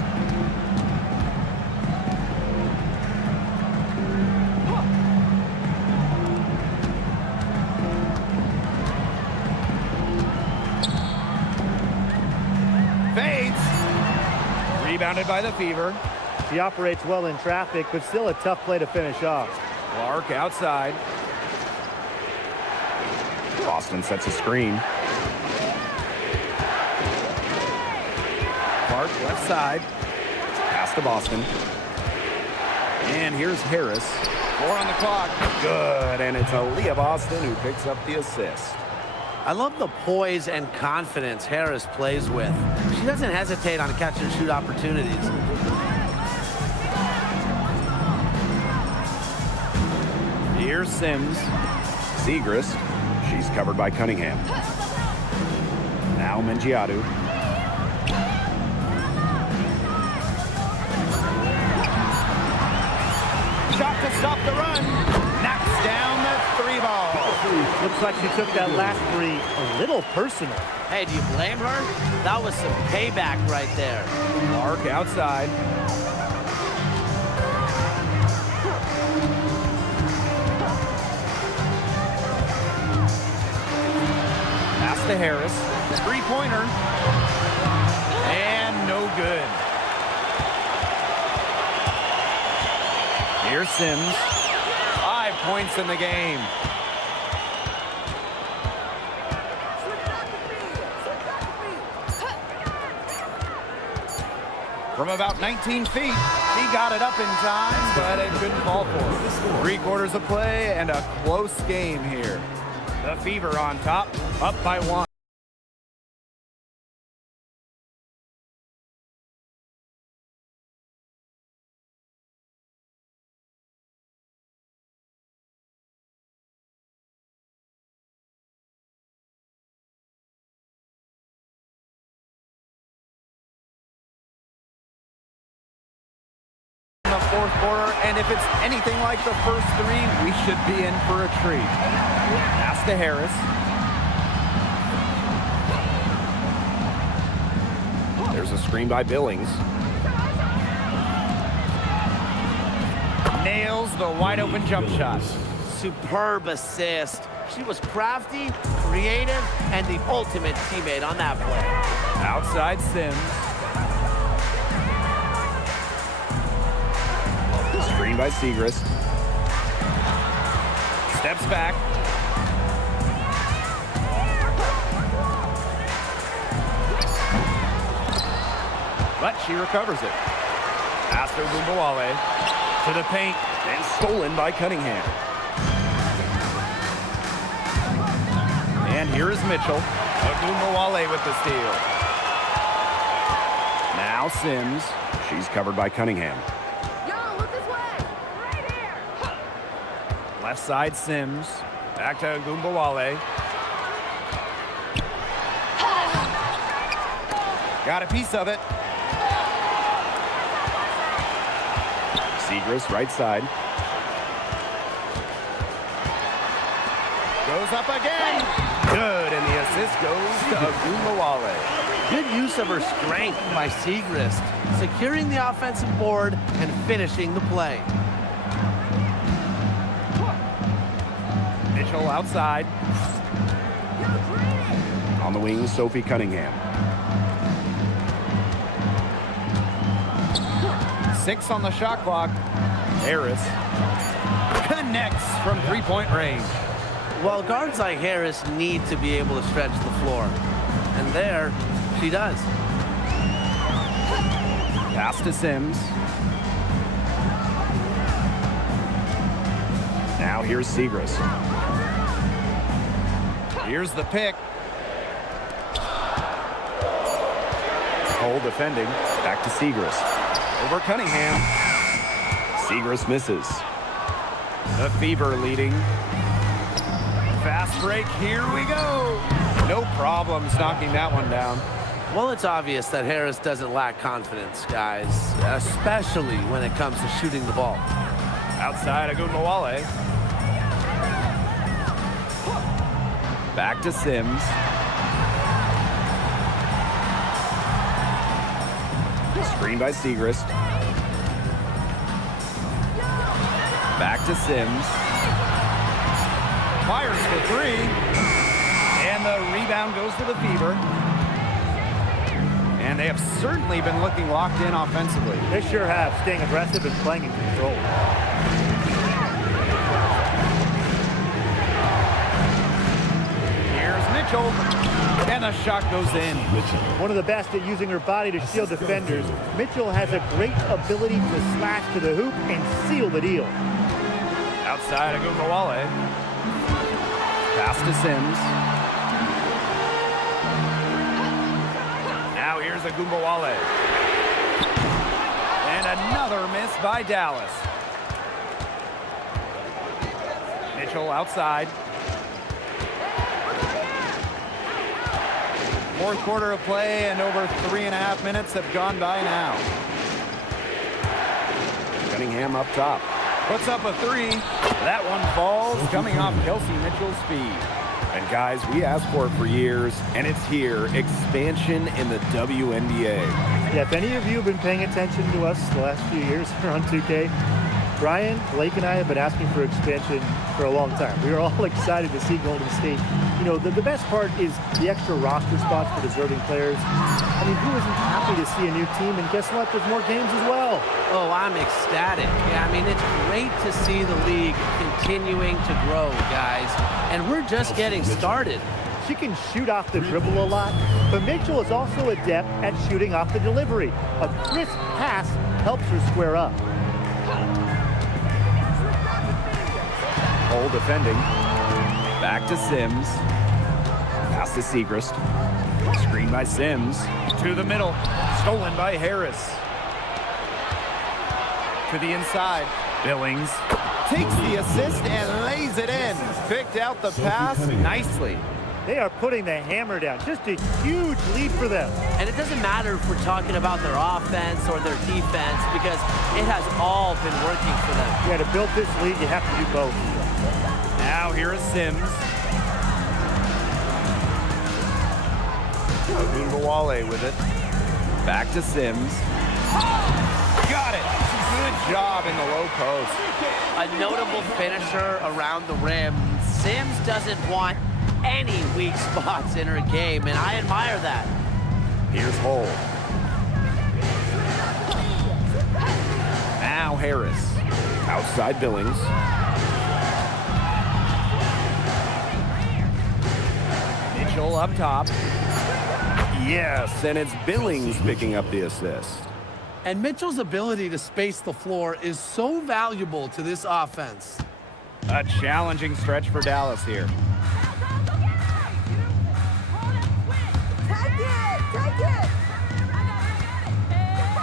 Fades. Rebounded by the Fever. She operates well in traffic, but still a tough play to finish off. Clark outside. Boston sets a screen. Clark left side. Pass to Boston. And here's Harris. 4 on the clock. Good, and it's Aaliyah Boston who picks up the assist. I love the poise and confidence Harris plays with. She doesn't hesitate on catch and shoot opportunities. Here's Sims. Segrist. She's covered by Cunningham. Now Mengiadu. Shot to stop the run. Knocks down the 3 ball. Looks like she took that last 3 a little personal. Hey, do you blame her? That was some payback right there. Clark outside. Pass to Harris. 3-pointer. And no good. Here's Sims. 5 points in the game. From about 19 feet, he got it up in time, but it couldn't fall for him. 3 quarters of play and a close game here. The Fever on top, up by 1. The 4th quarter, and if it's anything like the first 3, we should be in for a treat. Pass to Harris. There's a screen by Billings. Nails the wide open jump shot. Superb assist. She was crafty, creative, and the ultimate teammate on that play. Outside Sims. Screen by Segrist. Steps back. But she recovers it. Pass to Gumbawale. To the paint. And stolen by Cunningham. And here is Mitchell. Gumbawale with the steal. Now Sims. She's covered by Cunningham. Yo, look this way. Right here. Left side Sims. Back to Gumbawale. Got a piece of it. Segrist, right side. Goes up again. Good, and the assist goes to Gumbawale. Good use of her strength by Segrist, securing the offensive board and finishing the play. Mitchell outside. Yo, Green. On the wing, Sophie Cunningham. 6 on the shot clock. Harris connects from three-point range. Well, guards like Harris need to be able to stretch the floor. And there, she does. Pass to Sims. Now here's Segrist. Here's the pick. Cole defending. Back to Segrist. Over Cunningham. Segrist misses. The Fever leading. Fast break, here we go. No problems knocking that one down. Well, it's obvious that Harris doesn't lack confidence, guys, especially when it comes to shooting the ball. Outside Agumbawale. Back to Sims. Screen by Segrist. Back to Sims. Fires for 3. And the rebound goes to the Fever. And they have certainly been looking locked in offensively. They sure have, staying aggressive and playing in control. Here's Mitchell. And the shot goes in. One of the best at using her body to shield defenders. Mitchell has a great ability to slash to the hoop and seal the deal. Outside Agumbawale. Pass to Sims. Now here's Agumbawale. And another miss by Dallas. Mitchell outside. Fourth quarter of play and over 3.5 minutes have gone by now. Cunningham up top. Puts up a 3. That one falls, coming off Kelsey Mitchell's feed. And guys, we asked for it for years, and it's here. Expansion in the WNBA. Yeah, if any of you have been paying attention to us the last few years here on 2K, Brian, Blake, and I have been asking for expansion for a long time. We are all excited to see Golden State. You know, the best part is the extra roster spots for deserving players. I mean, who isn't happy to see a new team? And guess what? There's more games as well. Oh, I'm ecstatic. Yeah, I mean, it's great to see the league continuing to grow, guys. And we're just getting started. She can shoot off the dribble a lot, but Mitchell is also adept at shooting off the delivery. A crisp pass helps her square up. Cole defending. Back to Sims. Pass to Segrist. Screen by Sims. To the middle. Stolen by Harris. To the inside. Billings takes the assist and lays it in. Picked out the pass nicely. They are putting the hammer down. Just a huge lead for them. And it doesn't matter if we're talking about their offense or their defense because it has all been working for them. Yeah, to build this lead, you have to do both. Now here is Sims. Agumbawale with it. Back to Sims. Got it. Good job in the low post. A notable finisher around the rim. Sims doesn't want any weak spots in her game, and I admire that. Here's Hull. Now Harris. Outside Billings. Mitchell up top. Yes, and it's Billings picking up the assist. And Mitchell's ability to space the floor is so valuable to this offense. A challenging stretch for Dallas here.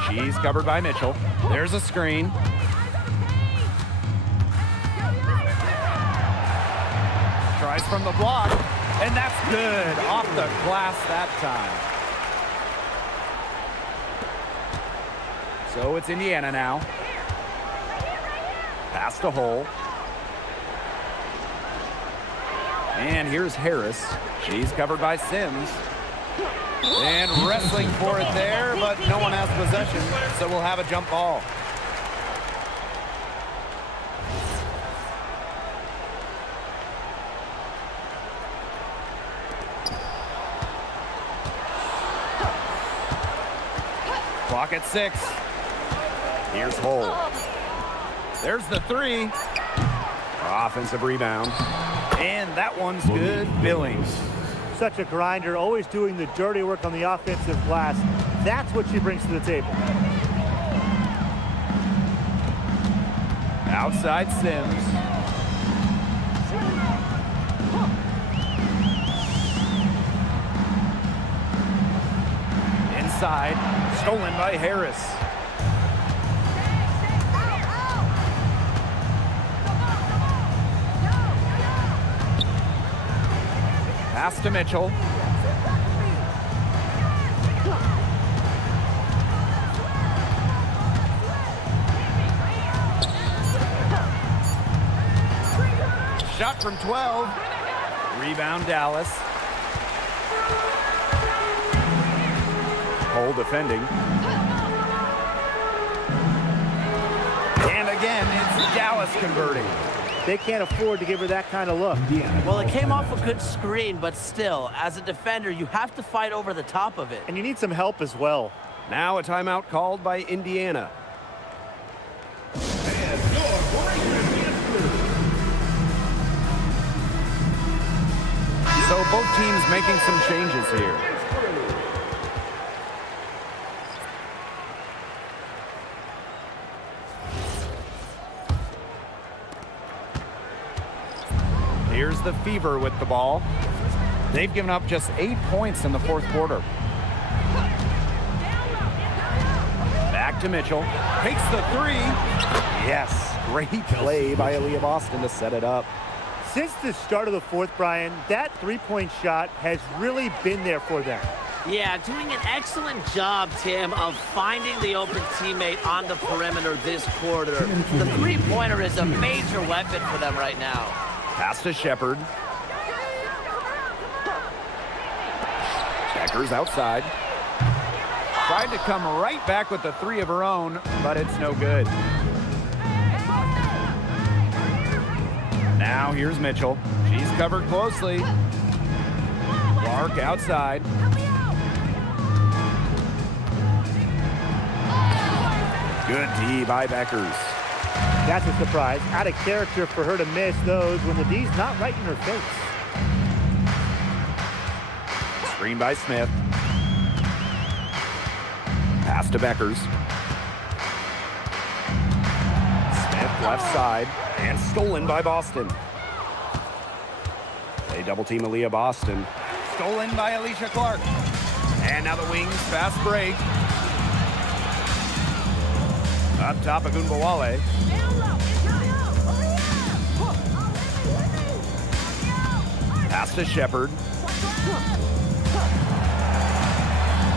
She's covered by Mitchell. There's a screen. Tries from the block, and that's good. Off the glass that time. So it's Indiana now. Pass to Hull. And here's Harris. She's covered by Sims. And wrestling for it there, but no one has possession, so we'll have a jump ball. Clock at 6. Here's Hull. There's the 3. Offensive rebound. And that one's good. Billings. Such a grinder, always doing the dirty work on the offensive glass. That's what she brings to the table. Outside Sims. Inside. Stolen by Harris. Pass to Mitchell. Shot from 12. Rebound Dallas. Hull defending. And again, it's Dallas converting. They can't afford to give her that kind of look. Well, it came off a good screen, but still, as a defender, you have to fight over the top of it. And you need some help as well. Now a timeout called by Indiana. So both teams making some changes here. Here's the Fever with the ball. They've given up just 8 points in the fourth quarter. Back to Mitchell. Takes the 3. Yes, great play by Aaliyah Boston to set it up. Since the start of the fourth, Brian, that three-point shot has really been there for them. Yeah, doing an excellent job, Tim, of finding the open teammate on the perimeter this quarter. The three-pointer is a major weapon for them right now. Pass to Shepard. Becker's outside. Tried to come right back with the 3 of her own, but it's no good. Now here's Mitchell. She's covered closely. Clark outside. Good D by Beckers. That's a surprise. Out of character for her to miss those when the D's not right in her face. Screen by Smith. Pass to Beckers. Smith left side. And stolen by Boston. They double team Aaliyah Boston. Stolen by Alicia Clark. And now the wings, fast break. Up top of Gunbowale. Pass to Shepard.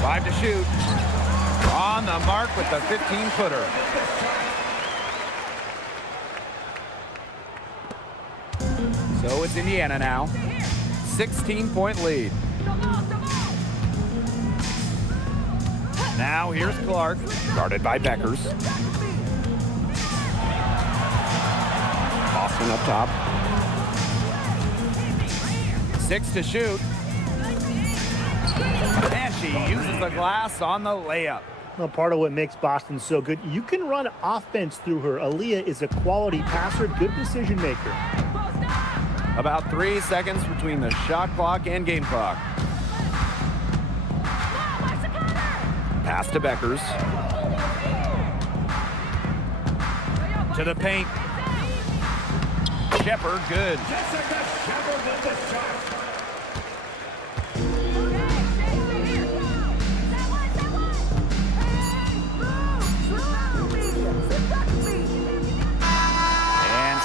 5 to shoot. On the mark with the 15-footer. So it's Indiana now. 16-point lead. Now here's Clark. Guarded by Beckers. Boston up top. 6 to shoot. And she uses the glass on the layup. Well, part of what makes Boston so good, you can run offense through her. Aaliyah is a quality passer, good decision maker. About 3 seconds between the shot clock and game clock. Pass to Beckers. To the paint. Shepard, good.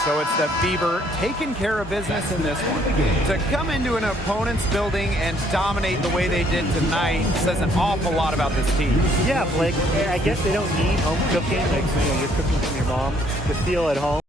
So it's the Fever taking care of business in this one. To come into an opponent's building and dominate the way they did tonight says an awful lot about this team. Yeah, Blake, I guess they don't need home cooking, like you're cooking from your mom, to feel at home.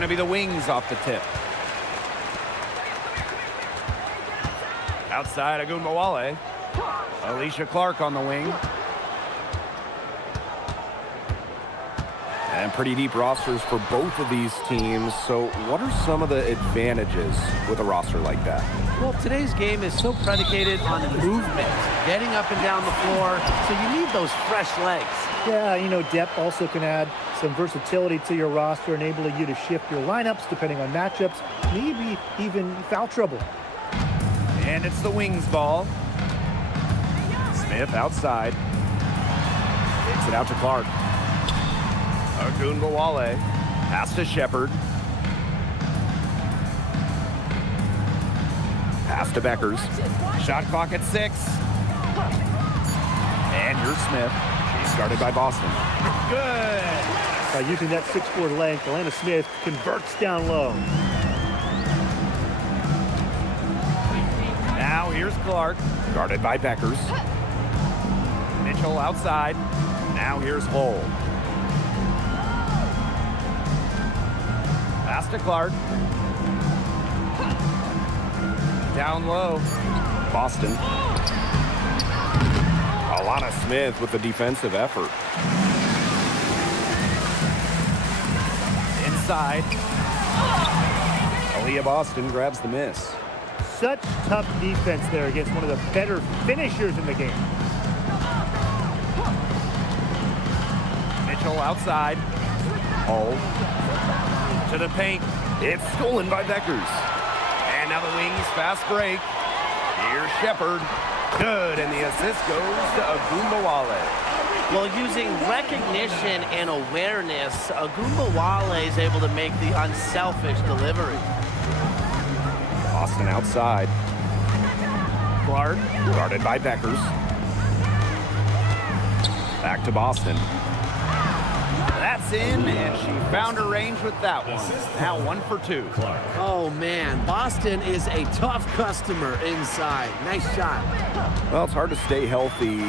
going to be the wings off the tip. Outside, Agunbowale. Alicia Clark on the wing. And pretty deep rosters for both of these teams. So what are some of the advantages with a roster like that? Well, today's game is so predicated on movement, getting up and down the floor, so you need those fresh legs. Yeah, you know, depth also can add some versatility to your roster, enabling you to shift your lineups depending on matchups, maybe even foul trouble. And it's the wings ball. Smith outside. Kicks it out to Clark. Agunbowale. Pass to Shepard. Pass to Beckers. Shot clock at 6. And here's Smith. She's guarded by Boston. Good. By using that 6'4" length, Alana Smith converts down low. Now here's Clark. Guarded by Beckers. Mitchell outside. Now here's Hull. Pass to Clark. Down low. Boston. Alana Smith with the defensive effort. Inside. Aaliyah Boston grabs the miss. Such tough defense there against one of the better finishers in the game. Mitchell outside. Hull. To the paint. It's stolen by Beckers. And now the wings fast break. Here's Shepard. Good, and the assist goes to Agunbowale. Well, using recognition and awareness, Agunbowale is able to make the unselfish delivery. Boston outside. Clark. Guarded by Beckers. Back to Boston. That's in, and she found her range with that one. Now 1 for 2. Oh, man. Boston is a tough customer inside. Nice shot. Well, it's hard to stay healthy,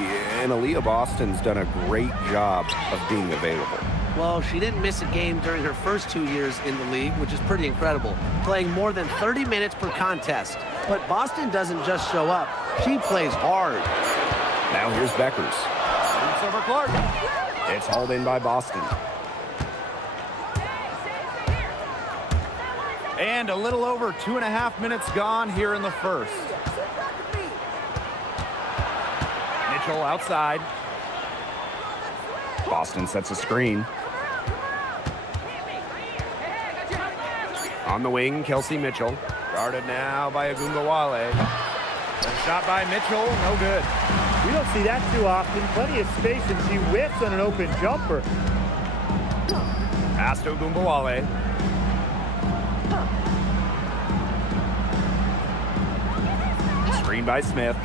and Aaliyah Boston's done a great job of being available. Well, she didn't miss a game during her first 2 years in the league, which is pretty incredible, playing more than 30 minutes per contest. But Boston doesn't just show up. She plays hard. Now here's Beckers. Shoots over Clark. It's hauled in by Boston. And a little over 2.5 minutes gone here in the first. Mitchell outside. Boston sets a screen. On the wing, Kelsey Mitchell. Guarded now by Agunbowale. A shot by Mitchell, no good. We don't see that too often. Plenty of space, and she whiffs on an open jumper. Pass to Agunbowale. Screen by Smith.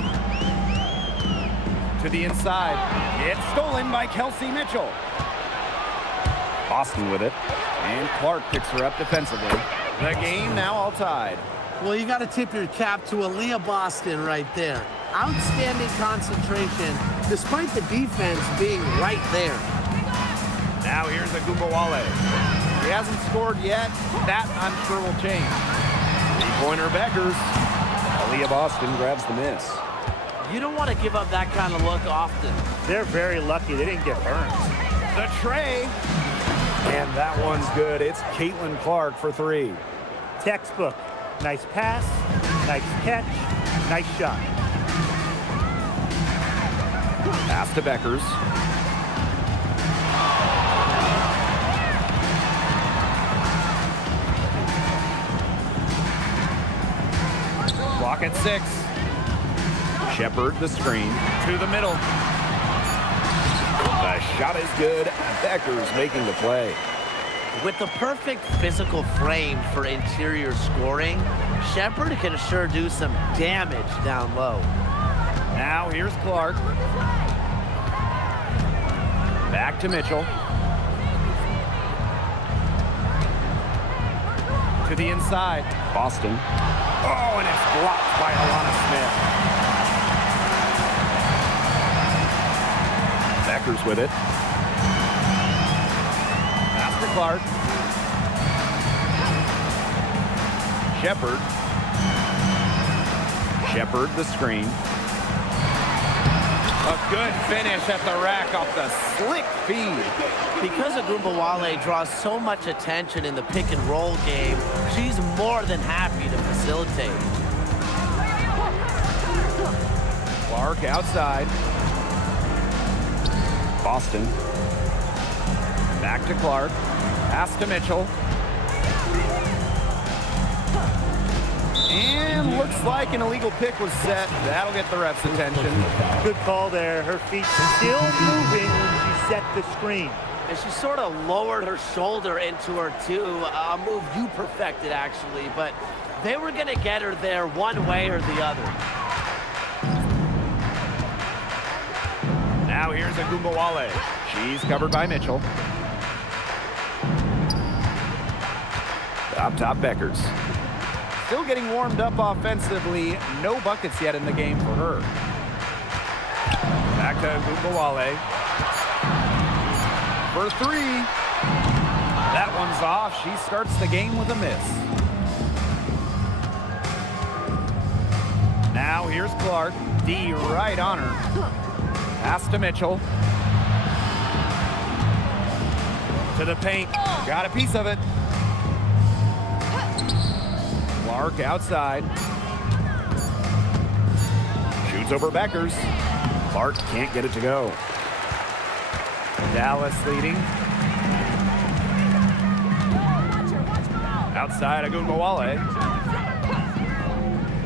To the inside. It's stolen by Kelsey Mitchell. Boston with it. And Clark picks her up defensively. The game now all tied. Well, you got to tip your cap to Aaliyah Boston right there. Outstanding concentration, despite the defense being right there. Now here's Agunbowale. He hasn't scored yet. That, I'm sure, will change. Three-pointer Beckers. Aaliyah Boston grabs the miss. You don't want to give up that kind of look often. They're very lucky they didn't get burned. The tray. And that one's good. It's Caitlin Clark for 3. Textbook. Nice pass, nice catch, nice shot. Pass to Beckers. Clock at 6. Shepard the screen. To the middle. The shot is good. Beckers making the play. With the perfect physical frame for interior scoring, Shepard can sure do some damage down low. Now here's Clark. Back to Mitchell. To the inside. Boston. Oh, and it's blocked by Alana Smith. Beckers with it. Pass to Clark. Shepard. Shepard the screen. A good finish at the rack off the slick feed. Because Agumbawale draws so much attention in the pick and roll game, she's more than happy to facilitate. Clark outside. Boston. Back to Clark. Pass to Mitchell. And looks like an illegal pick was set. That'll get the ref's attention. Good call there. Her feet still moving when she set the screen. And she sort of lowered her shoulder into her, too. A move you perfected, actually. But they were going to get her there one way or the other. Now here's Agumbawale. She's covered by Mitchell. Top Beckers. Still getting warmed up offensively. No buckets yet in the game for her. Back to Agumbawale. For three. That one's off. She starts the game with a miss. Now here's Clark. D right on her. Pass to Mitchell. To the paint. Got a piece of it. Clark outside. Shoots over Beckers. Clark can't get it to go. Dallas leading. Outside Agumbawale.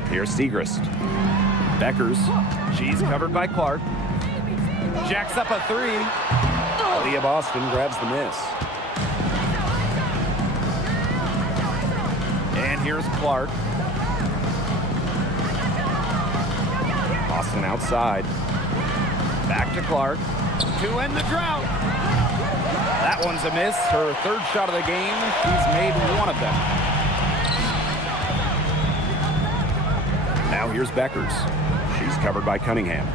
Here's Segrist. Beckers. She's covered by Clark. Jacks up a three. Aaliyah Boston grabs the miss. And here's Clark. Boston outside. Back to Clark. To end the drought. That one's a miss. Her third shot of the game. She's made one of them. Now here's Beckers. She's covered by Cunningham.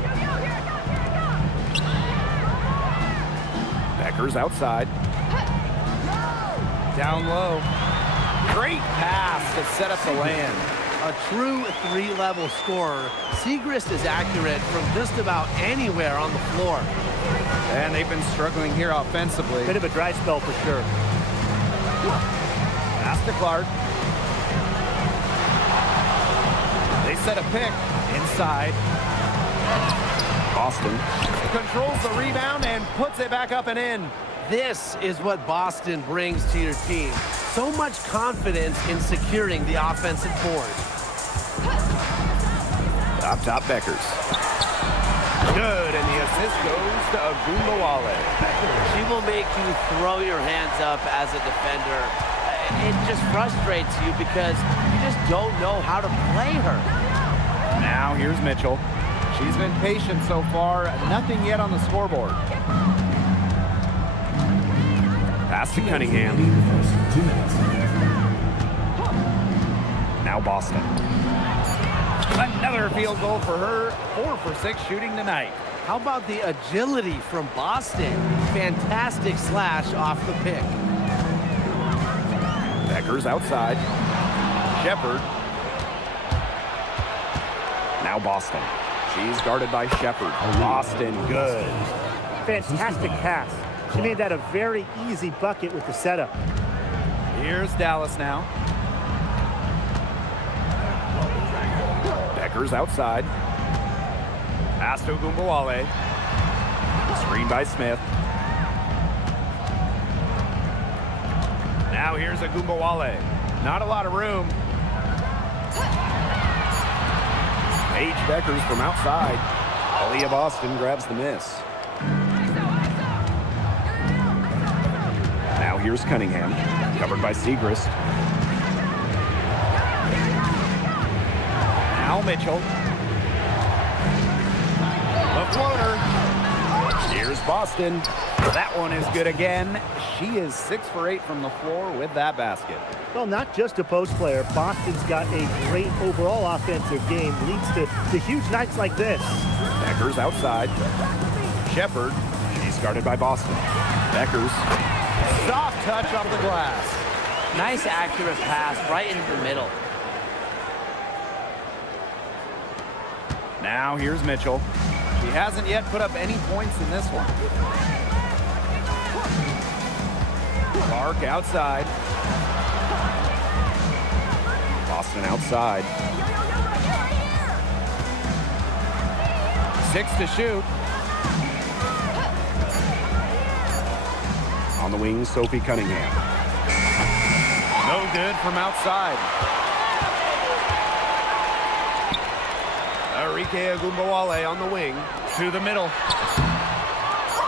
Beckers outside. Down low. Great pass to set up the land. A true three-level scorer, Segrist is accurate from just about anywhere on the floor. And they've been struggling here offensively. Bit of a dry spell for sure. Pass to Clark. They set a pick inside. Boston controls the rebound and puts it back up and in. This is what Boston brings to your team. So much confidence in securing the offensive board. Top Beckers. Good, and the assist goes to Agumbawale. She will make you throw your hands up as a defender. It just frustrates you because you just don't know how to play her. Now here's Mitchell. She's been patient so far. Nothing yet on the scoreboard. Pass to Cunningham. Now Boston. Another field goal for her. 4 for 6 shooting tonight. How about the agility from Boston? Fantastic slash off the pick. Beckers outside. Shepard. Now Boston. She's guarded by Shepard. Boston, good. Fantastic pass. She made that a very easy bucket with the setup. Here's Dallas now. Beckers outside. Pass to Agumbawale. Screen by Smith. Now here's Agumbawale. Not a lot of room. Paige Beckers from outside. Aaliyah Boston grabs the miss. Now here's Cunningham, covered by Segrist. Now Mitchell. The floater. Here's Boston. That one is good again. She is 6 for 8 from the floor with that basket. Well, not just a post player. Boston's got a great overall offensive game. Leads to huge nights like this. Beckers outside. Shepard. She's guarded by Boston. Beckers. Soft touch off the glass. Nice accurate pass right in the middle. Now here's Mitchell. She hasn't yet put up any points in this one. Clark outside. Boston outside. 6 to shoot. On the wing, Sophie Cunningham. No good from outside. Arike Agumbawale on the wing. To the middle.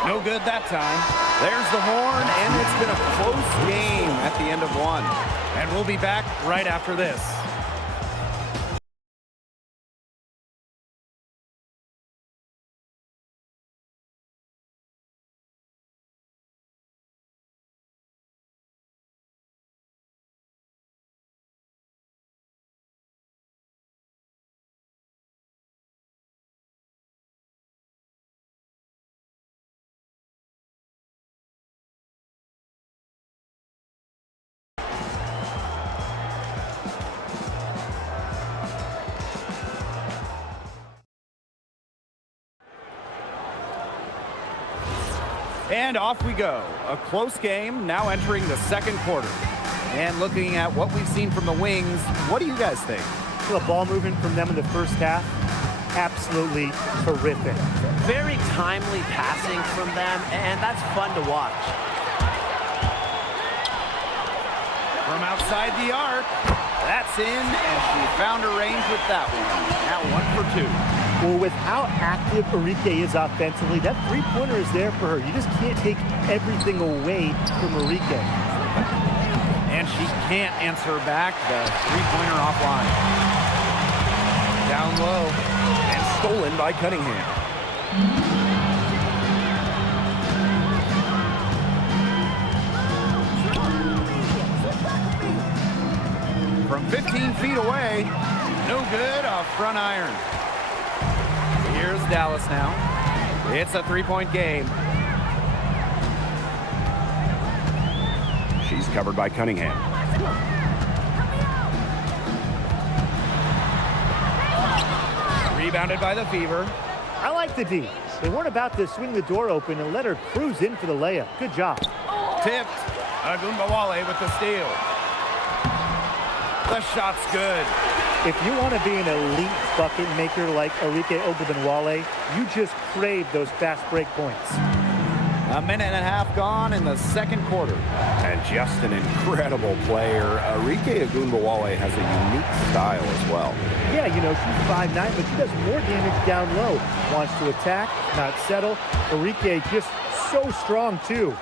No good that time. There's the horn, and it's been a close game at the end of one. And we'll be back right after this. And off we go. A close game, now entering the second quarter. And looking at what we've seen from the wings, what do you guys think? The ball movement from them in the first half, absolutely terrific. Very timely passing from them, and that's fun to watch. From outside the arc, that's in, and she found her range with that one. Now 1 for 2. Well, with how active Arike is offensively, that three-pointer is there for her. You just can't take everything away from Arike. And she can't answer back the three-pointer offline. Down low, and stolen by Cunningham. From 15 feet away, no good, a front iron. Here's Dallas now. It's a three-point game. She's covered by Cunningham. Rebounded by the Fever. I like the D. They weren't about to swing the door open and let her cruise in for the layup. Good job. Tipped. Agumbawale with the steal. The shot's good. If you want to be an elite bucket maker like Arike Ogunbowale, you just crave those fast break points. A minute and a half gone in the second quarter. And just an incredible player. Arike Agumbawale has a unique style as well. Yeah, you know, she's 5'9", but she does more damage down low. Wants to attack, not settle. Arike just so strong, too.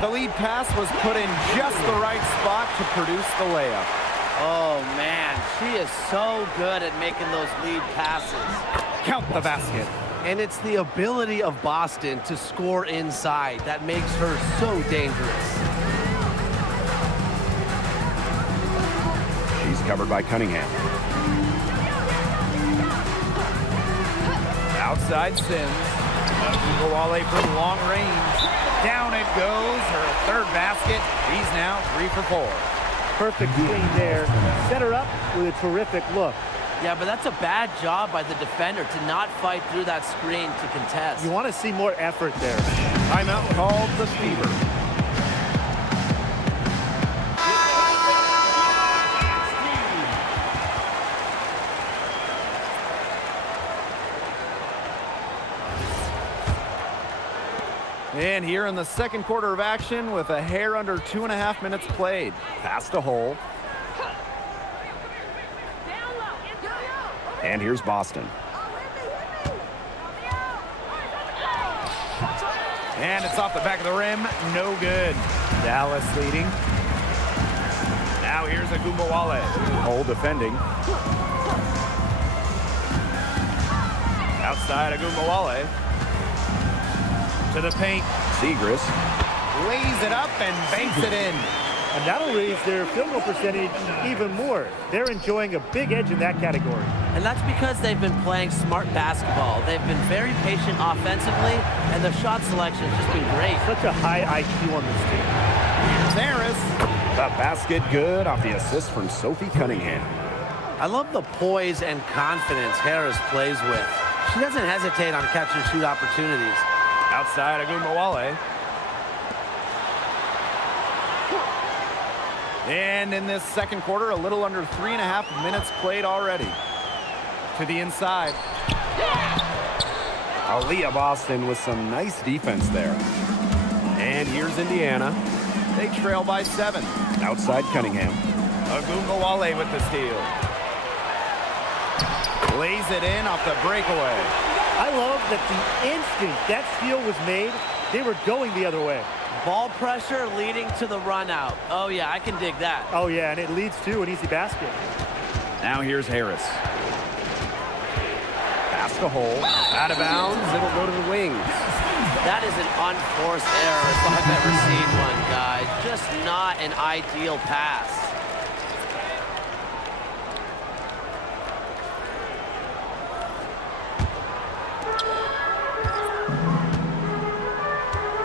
The lead pass was put in just the right spot to produce the layup. Oh, man, she is so good at making those lead passes. Count the basket. And it's the ability of Boston to score inside that makes her so dangerous. She's covered by Cunningham. Outside Sims. Agumbawale from long range. Down it goes, her third basket. She's now 3 for 4. Perfect screen there. Set her up with a terrific look. Yeah, but that's a bad job by the defender to not fight through that screen to contest. You want to see more effort there. Timeout called the Fever. And here in the second quarter of action with a hair under 2.5 minutes played. Past a hole. And here's Boston. And it's off the back of the rim. No good. Dallas leading. Now here's Agumbawale. Hole defending. Outside Agumbawale. To the paint. Zegras. Lays it up and banks it in. And that'll raise their field goal percentage even more. They're enjoying a big edge in that category. And that's because they've been playing smart basketball. They've been very patient offensively, and their shot selection has just been great. Such a high IQ on this team. Here's Harris. The basket good off the assist from Sophie Cunningham. I love the poise and confidence Harris plays with. She doesn't hesitate on catch and shoot opportunities. Outside Agumbawale. And in this second quarter, a little under 3.5 minutes played already. To the inside. Aaliyah Boston with some nice defense there. And here's Indiana. They trail by 7. Outside Cunningham. Agumbawale with the steal. Lays it in off the breakaway. I love that the instant that steal was made, they were going the other way. Ball pressure leading to the run out. Oh, yeah, I can dig that. Oh, yeah, and it leads to an easy basket. Now here's Harris. Pass to Hole. Out of bounds. It'll go to the wings. That is an unforced error if I've ever seen one, guys. Just not an ideal pass.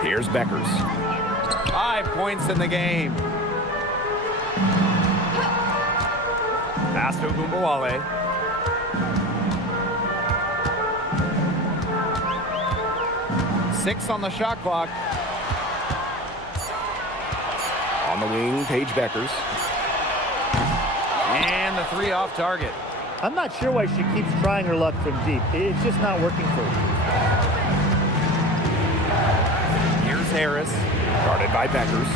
Here's Beckers. 5 points in the game. Pass to Agumbawale. Six on the shot clock. On the wing, Paige Beckers. And the 3 off target. I'm not sure why she keeps trying her luck from deep. It's just not working for her. Here's Harris, guarded by Beckers.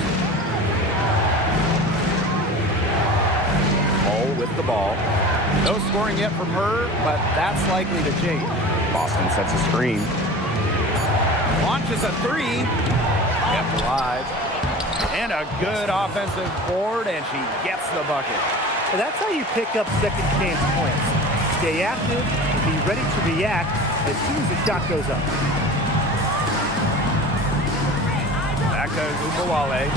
Hole with the ball. No scoring yet from her, but that's likely to change. Boston sets a screen. Launches a 3. Kept alive. And a good offensive board, and she gets the bucket. So that's how you pick up second chance points. Stay active and be ready to react as soon as the shot goes up. Back to Agumbawale.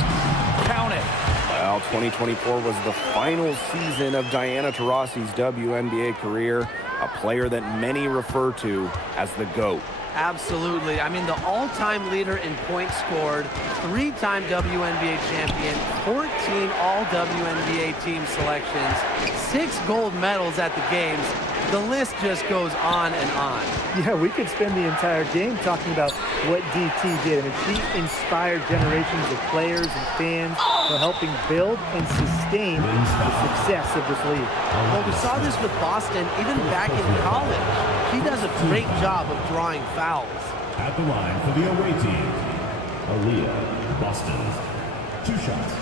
Count it. Well, 2024 was the final season of Diana Taurasi's WNBA career, a player that many refer to as the GOAT. Absolutely. I mean, the all-time leader in points scored, 3-time WNBA champion, 14 all-WNBA team selections, 6 gold medals at the games. The list just goes on and on. Yeah, we could spend the entire game talking about what DT did. I mean, she inspired generations of players and fans for helping build and sustain the success of this league. Well, we saw this with Boston even back in college. She does a great job of drawing fouls. At the line for the away team, Aaliyah Boston. 2 shots.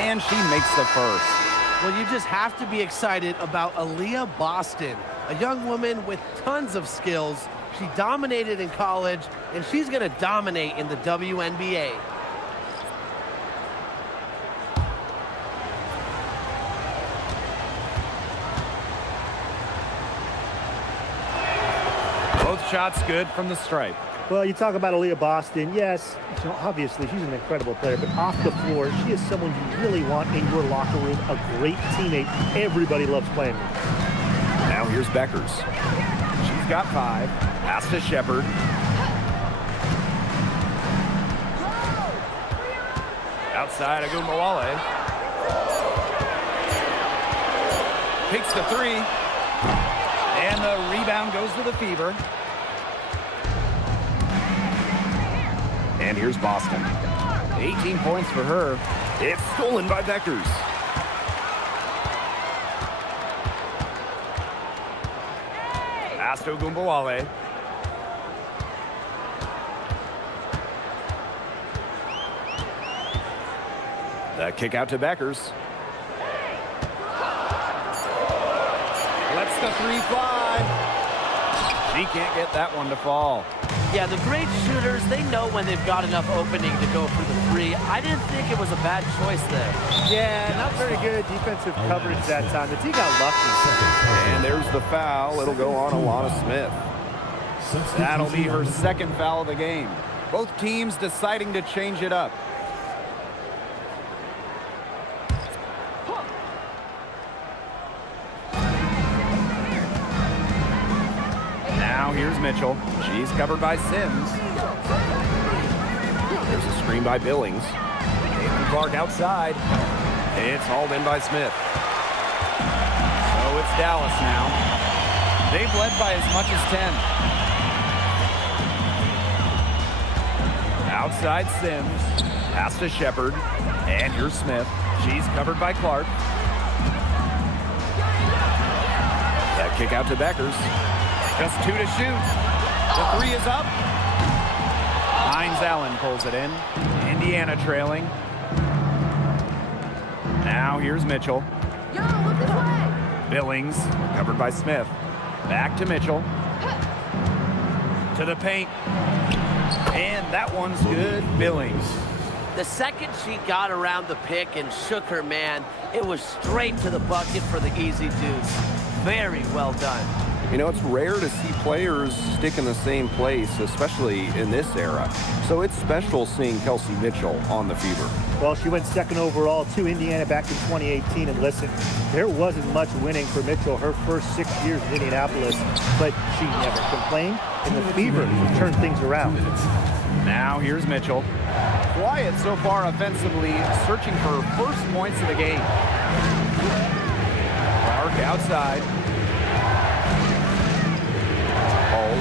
And she makes the first. Well, you just have to be excited about Aaliyah Boston, a young woman with tons of skills. She dominated in college, and she's going to dominate in the WNBA. Both shots good from the stripe. Well, you talk about Aaliyah Boston. Yes, obviously she's an incredible player, but off the floor, she is someone you really want in your locker room, a great teammate. Everybody loves playing with her. Now here's Beckers. She's got 5. Pass to Shepard. Outside Agumbawale. Takes the 3. And the rebound goes to the Fever. And here's Boston. 18 points for her. It's stolen by Beckers. Pass to Agumbawale. The kick out to Beckers. Lets the 3 fly. She can't get that one to fall. Yeah, the great shooters, they know when they've got enough opening to go for the 3. I didn't think it was a bad choice there. Yeah, not very good defensive coverage that time. The team got lucky. And there's the foul. It'll go on Alana Smith. That'll be her second foul of the game. Both teams deciding to change it up. Now here's Mitchell. She's covered by Sims. There's a screen by Billings. Caitlin Clark outside. It's hauled in by Smith. So it's Dallas now. They've led by as much as 10. Outside Sims. Pass to Shepard. And here's Smith. She's covered by Clark. That kick out to Beckers. Just 2 to shoot. The 3 is up. Hines Allen pulls it in. Indiana trailing. Now here's Mitchell. Yo, look this way. Billings, covered by Smith. Back to Mitchell. To the paint. And that one's good. Billings. The second she got around the pick and shook her man, it was straight to the bucket for the easy deuce. Very well done. You know, it's rare to see players stick in the same place, especially in this era. So it's special seeing Kelsey Mitchell on the Fever. Well, she went second overall to Indiana back in 2018, and listen, there wasn't much winning for Mitchell her first 6 years in Indianapolis, but she never complained, and the Fever turned things around. Now here's Mitchell. Quiet so far offensively, searching for first points of the game. Clark outside. Hold.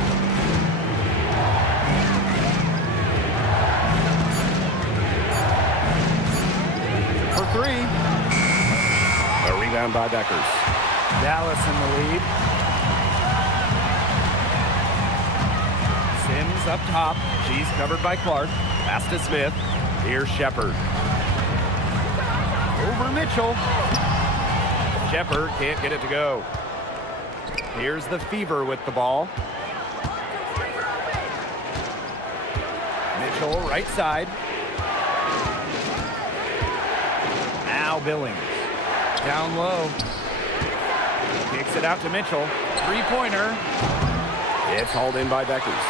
For 3. A rebound by Beckers. Dallas in the lead. Sims up top. She's covered by Clark. Pass to Smith. Here's Shepard. Over Mitchell. Shepard can't get it to go. Here's the Fever with the ball. Mitchell right side. Now Billings. Down low. Kicks it out to Mitchell. Three-pointer. It's hauled in by Beckers.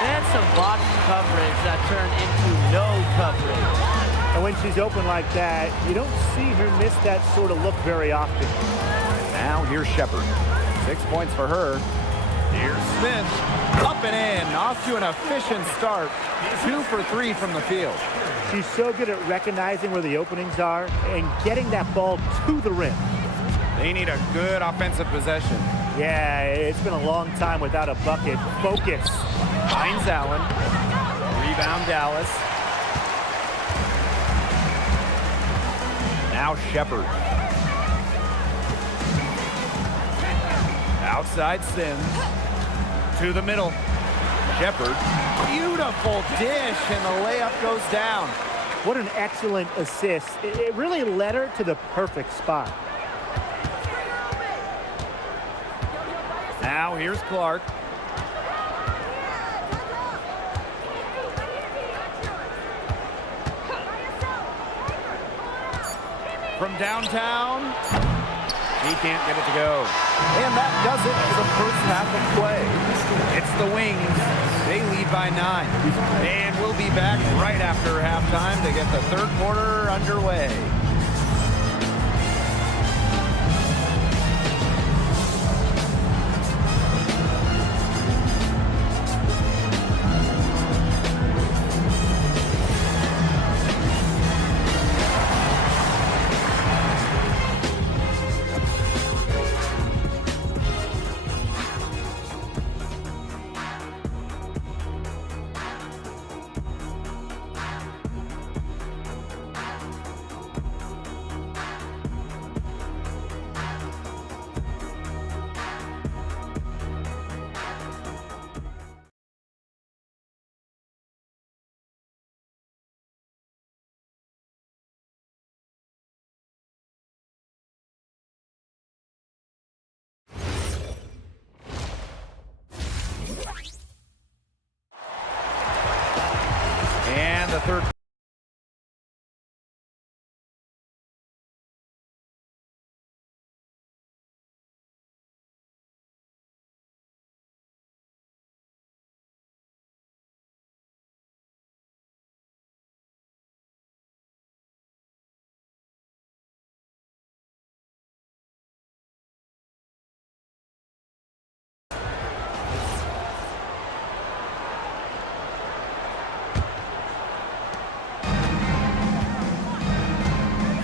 That's some box coverage that turned into no coverage. And when she's open like that, you don't see her miss that sort of look very often. Now here's Shepard. 6 points for her. Here's Smith. Up and in. Off to an efficient start. 2 for 3 from the field. She's so good at recognizing where the openings are and getting that ball to the rim. They need a good offensive possession. Yeah, it's been a long time without a bucket. Focus. Hines Allen. Rebound Dallas. Now Shepard. Outside Sims. To the middle. Shepard. Beautiful dish, and the layup goes down. What an excellent assist. It really led her to the perfect spot. Now here's Clark. From downtown. He can't get it to go. And that does it for the first half of play. It's the Wings. They lead by 9. And we'll be back right after halftime to get the third quarter underway. And the third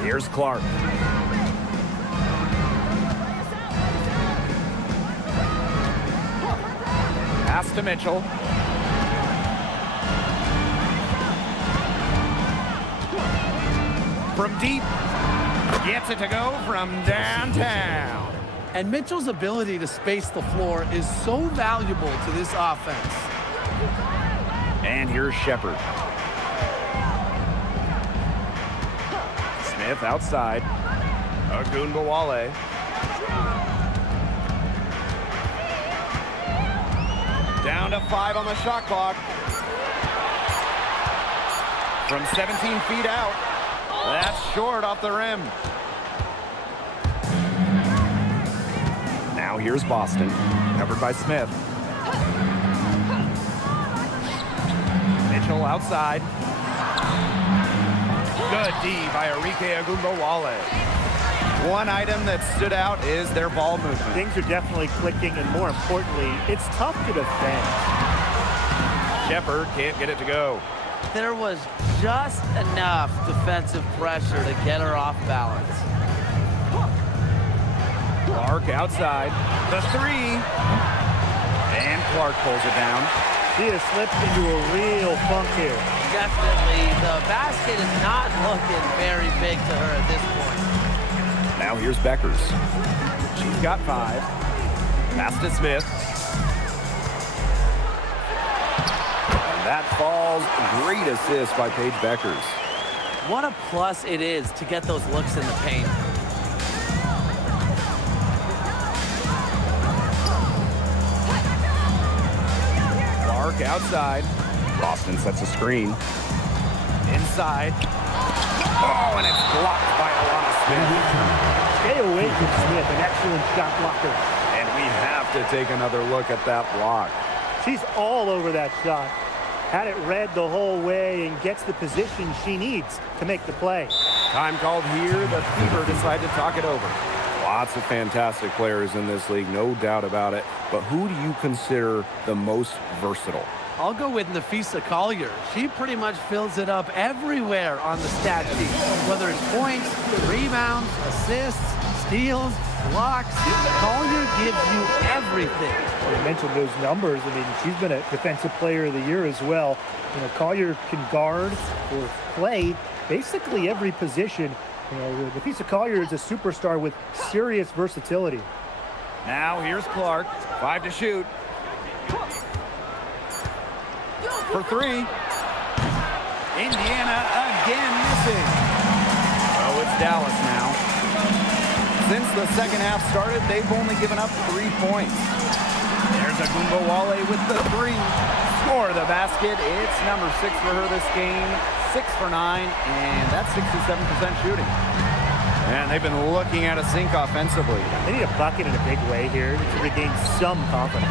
Here's Clark. Pass to Mitchell. From deep. Gets it to go from downtown. And Mitchell's ability to space the floor is so valuable to this offense. And here's Shepard. Smith outside. Agunbowale. Down to 5 on the shot clock. From 17 feet out. That's short off the rim. Now here's Boston. Covered by Smith. Mitchell outside. Good D by Arike Agunbowale. One item that stood out is their ball movement. Things are definitely clicking, and more importantly, it's tough to defend. Shepard can't get it to go. There was just enough defensive pressure to get her off balance. Clark outside. The 3. And Clark pulls it down. She has slipped into a real funk here. Definitely, the basket is not looking very big to her at this point. Now here's Beckers. She's got 5. Pass to Smith. And that falls. Great assist by Paige Beckers. What a plus it is to get those looks in the paint. Clark outside. Boston sets a screen. Inside. Oh, and it's blocked by Alana Smith. Stay away from Smith, an excellent shot blocker. And we have to take another look at that block. She's all over that shot. Had it read the whole way and gets the position she needs to make the play. Time called here. The Fever decide to talk it over. Lots of fantastic players in this league, no doubt about it. But who do you consider the most versatile? I'll go with Nafisa Collier. She pretty much fills it up everywhere on the stat sheet. Whether it's points, rebounds, assists, steals, blocks, Collier gives you everything. You mentioned those numbers. I mean, she's been a defensive player of the year as well. You know, Collier can guard or play basically every position. You know, Nafisa Collier is a superstar with serious versatility. Now here's Clark. 5 to shoot. For 3. Indiana again missing. Oh, it's Dallas now. Since the second half started, they've only given up 3 points. There's Agunbowale with the 3. Score the basket. It's number 6 for her this game. 6 for 9, and that's 67% shooting. And they've been looking at a sink offensively. They need a bucket in a big way here to regain some confidence.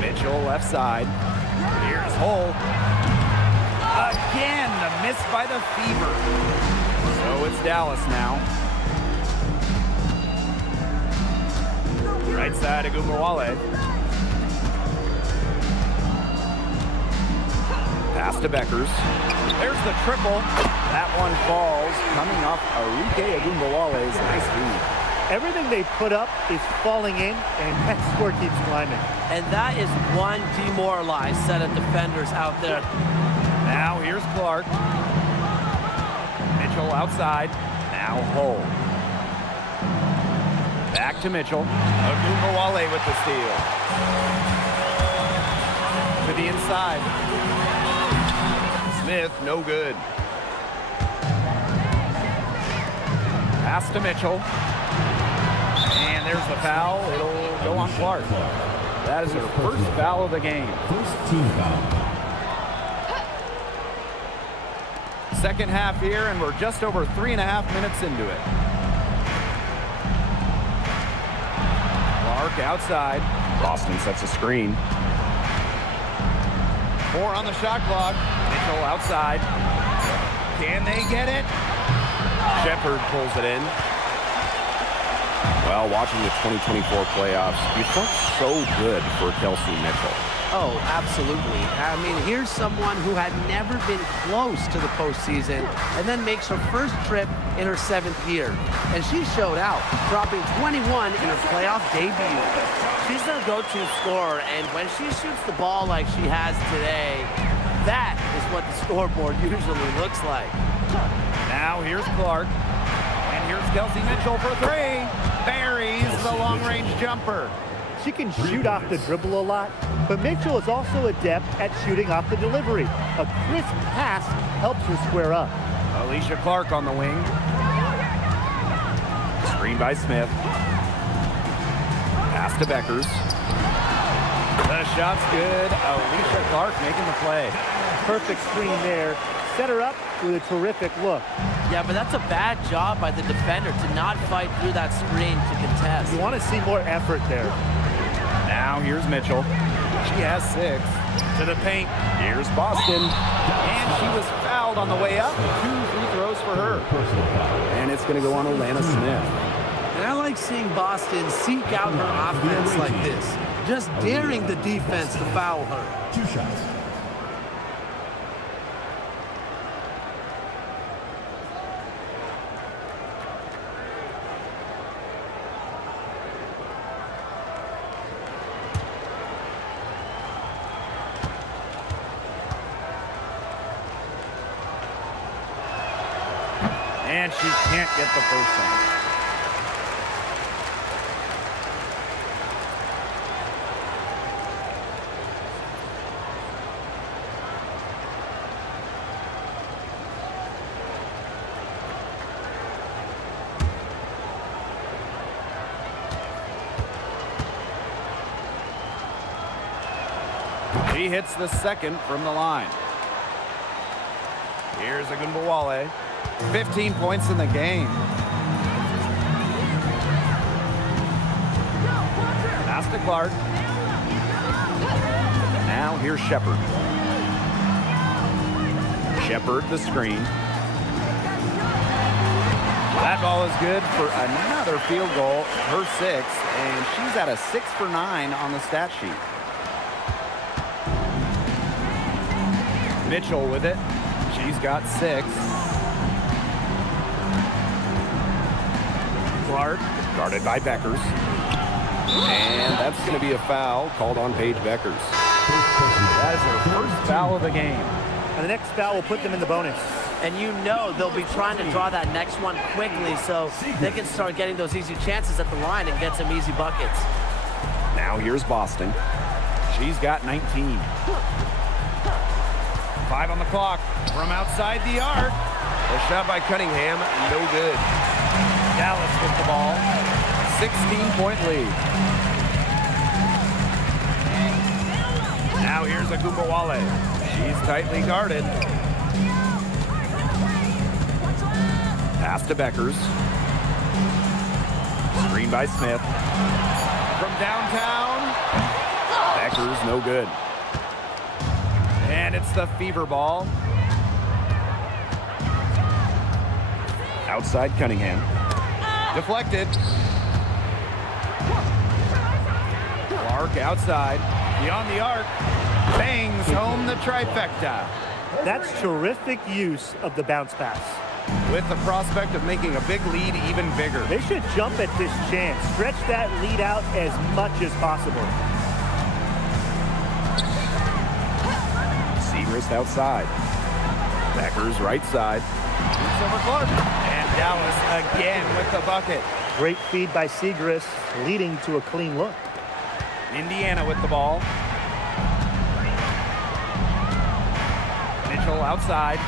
Mitchell left side. Here's Hull. Again, the miss by the Fever. So it's Dallas now. Right side, Agunbowale. Pass to Beckers. There's the triple. That one falls, coming off Arike Agunbowale's nice feed. Everything they put up is falling in, and that score keeps climbing. And that is one demoralized set of defenders out there. Now here's Clark. Mitchell outside. Now Hull. Back to Mitchell. Agunbowale with the steal. To the inside. Smith, no good. Pass to Mitchell. And there's the foul. It'll go on Clark. That is her first foul of the game. First team foul. Second half here, and we're just over 3.5 minutes into it. Clark outside. Boston sets a screen. 4 on the shot clock. Mitchell outside. Can they get it? Shepard pulls it in. Well, watching the 2024 playoffs, you felt so good for Kelsey Mitchell. Oh, absolutely. I mean, here's someone who had never been close to the postseason and then makes her first trip in her 7th year. And she showed out, dropping 21 in her playoff debut. She's their go-to scorer, and when she shoots the ball like she has today, that is what the scoreboard usually looks like. Now here's Clark. And here's Kelsey Mitchell for 3. Buries the long-range jumper. She can shoot off the dribble a lot, but Mitchell is also adept at shooting off the delivery. A crisp pass helps her square up. Alicia Clark on the wing. Screen by Smith. Pass to Beckers. The shot's good. Alicia Clark making the play. Perfect screen there. Set her up with a terrific look. Yeah, but that's a bad job by the defender to not fight through that screen to contest. You want to see more effort there. Now here's Mitchell. She has 6. To the paint. Here's Boston. And she was fouled on the way up. 2 free throws for her. And it's going to go on Alana Smith. And I like seeing Boston seek out her offense like this, just daring the defense to foul her. 2 shots. And she can't get the first one. She hits the second from the line. Here's Agunbowale. 15 points in the game. Pass to Clark. Now here's Shepard. Shepard the screen. That ball is good for another field goal, her 6th, and she's at a 6 for 9 on the stat sheet. Mitchell with it. She's got 6. Clark, guarded by Beckers. And that's going to be a foul called on Paige Beckers. That is her first foul of the game. And the next foul will put them in the bonus. And you know they'll be trying to draw that next one quickly so they can start getting those easy chances at the line and get some easy buckets. Now here's Boston. She's got 19. 5 on the clock from outside the arc. The shot by Cunningham, no good. Dallas with the ball. 16-point lead. Now here's Agunbowale. She's tightly guarded. Pass to Beckers. Screen by Smith. From downtown. Beckers, no good. And it's the fever ball. Outside Cunningham. Deflected. Clark outside. Beyond the arc. Bangs home the trifecta. That's terrific use of the bounce pass. With the prospect of making a big lead even bigger. They should jump at this chance. Stretch that lead out as much as possible. Segrist outside. Beckers right side. Shoots over Clark. And Dallas again with the bucket. Great feed by Segrist, leading to a clean look. Indiana with the ball. Mitchell outside.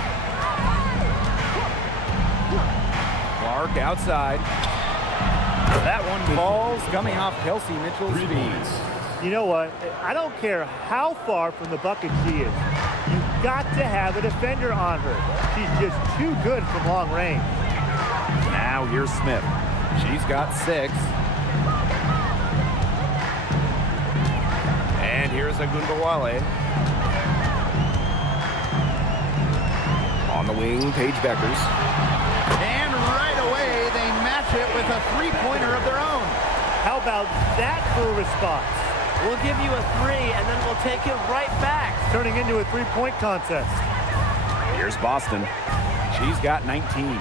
Clark outside. That one falls coming off Kelsey Mitchell's feet. You know what? I don't care how far from the bucket she is. You've got to have a defender on her. She's just too good from long range. Now here's Smith. She's got 6. And here's Agunbowale. On the wing, Paige Beckers. And right away, they match it with a three-pointer of their own. How about that for a response? We'll give you a 3, and then we'll take it right back. Turning into a three-point contest. Here's Boston. She's got 19.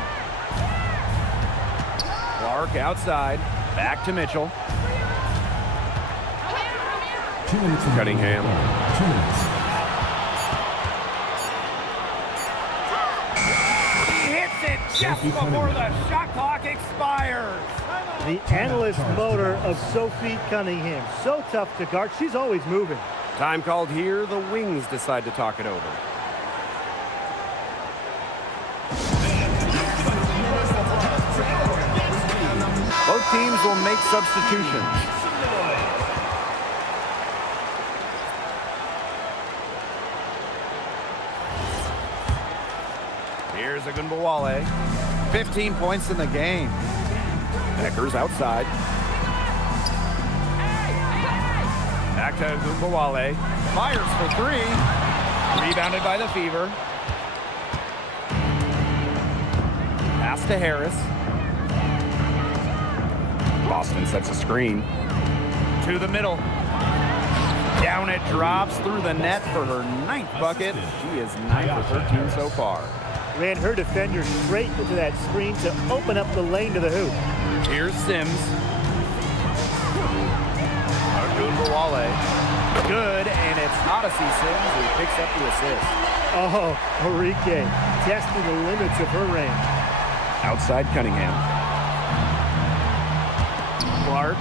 Clark outside. Back to Mitchell. 2 minutes. Cunningham. 2 minutes. He hits it just before the shot clock expires. The analyst motor of Sophie Cunningham. So tough to guard. She's always moving. Time called here. The Wings decide to talk it over. Both teams will make substitutions. Here's Agunbowale. 15 points in the game. Becker's outside. Back to Agunbowale. Fires for 3. Rebounded by the Fever. Pass to Harris. Boston sets a screen. To the middle. Down it drops through the net for her 9th bucket. She is 9 for 13 so far. Ran her defender straight into that screen to open up the lane to the hoop. Here's Sims. Agunbowale. Good, and it's Odyssey Sims who picks up the assist. Oh, Enrique testing the limits of her range. Outside Cunningham. Clark.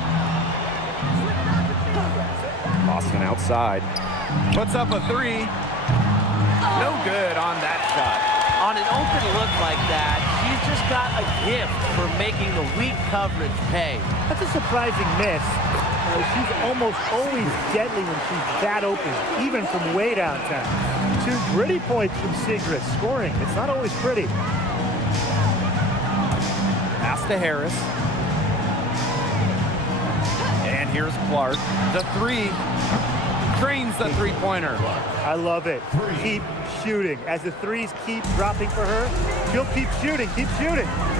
Boston outside. Puts up a 3. No good on that shot. On an open look like that, she's just got a gift for making the weak coverage pay. That's a surprising miss. She's almost always deadly when she's that open, even from way downtown. 2 gritty points from Segrist. Scoring, it's not always pretty. Pass to Harris. And here's Clark. The 3. Drains the three-pointer. I love it. Keep shooting. As the threes keep dropping for her, she'll keep shooting,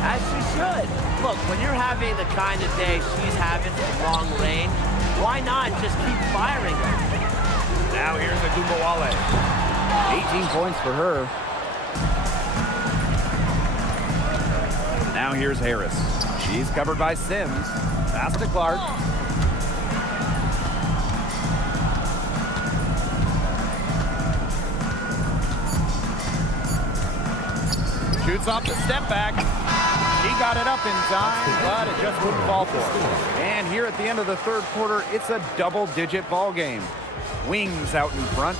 As she should. Look, when you're having the kind of day she's having from long range, why not just keep firing her? Now here's Agunbowale. 18 points for her. Now here's Harris. She's covered by Sims. Pass to Clark. Shoots off the step back. She got it up in time, but it just wouldn't fall for her. And here at the end of the 3rd quarter, it's a double-digit ball game. Wings out in front.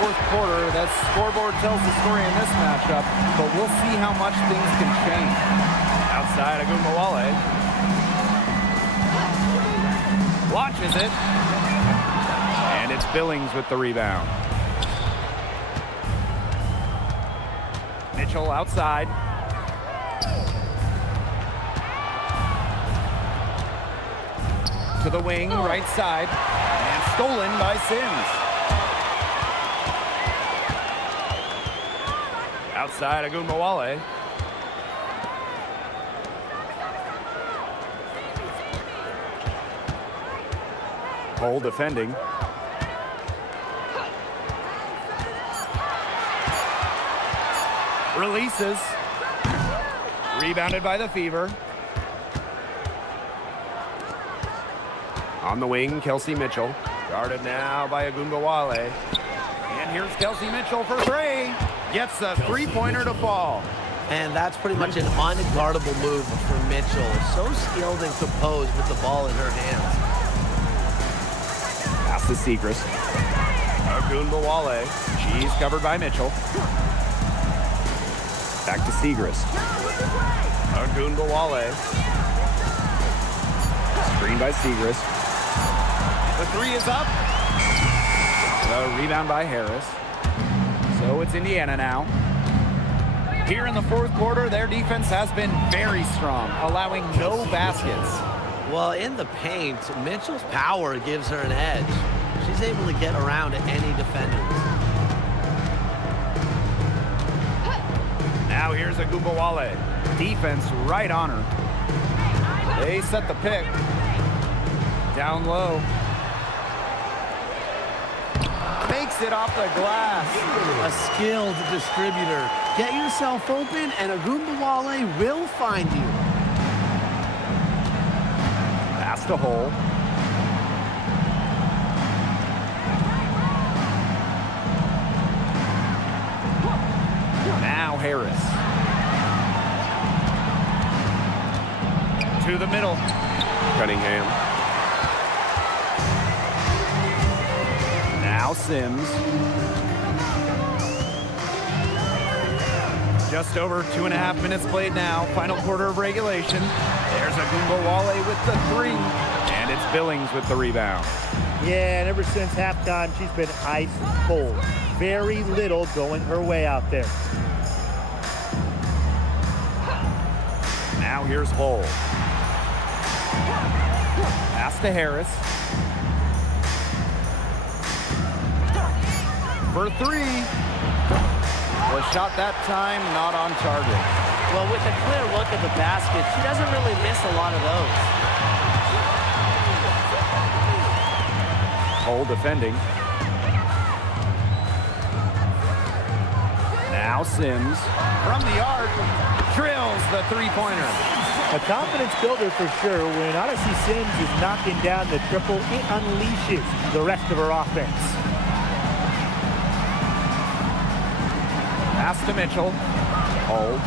Fourth quarter, that scoreboard tells the story in this matchup, but we'll see how much things can change. Outside, Agunbowale. Launches it. And it's Billings with the rebound. Mitchell outside. To the wing, right side. And stolen by Sims. Outside, Agunbowale. Cole defending. Releases. Rebounded by the Fever. On the wing, Kelsey Mitchell. Guarded now by Agunbowale. And here's Kelsey Mitchell for 3. Gets a three-pointer to fall. And that's pretty much an unguardable move for Mitchell. So skilled and composed with the ball in her hands. Pass to Segrist. Agunbowale. She's covered by Mitchell. Back to Segrist. Agunbowale. Screen by Segrist. The 3 is up. The rebound by Harris. So it's Indiana now. Here in the fourth quarter, their defense has been very strong, allowing no baskets. Well, in the paint, Mitchell's power gives her an edge. She's able to get around any defender. Now here's Agumbawale. Defense right on her. They set the pick. Down low. Makes it off the glass. A skilled distributor. Get yourself open, and Agumbawale will find you. Pass to Hole. Now Harris. To the middle. Cunningham. Now Sims. Just over 2.5 minutes played now. Final quarter of regulation. There's Agumbawale with the three. And it's Billings with the rebound. Yeah, and ever since halftime, she's been ice cold. Very little going her way out there. Now here's Hole. Pass to Harris. For three. Was shot that time, not on target. Well, with a clear look at the basket, she doesn't really miss a lot of those. Hole defending. Now Sims from the arc drills the three-pointer. A confidence builder for sure. When Odyssey Sims is knocking down the triple, it unleashes the rest of her offense. Pass to Mitchell. Hole.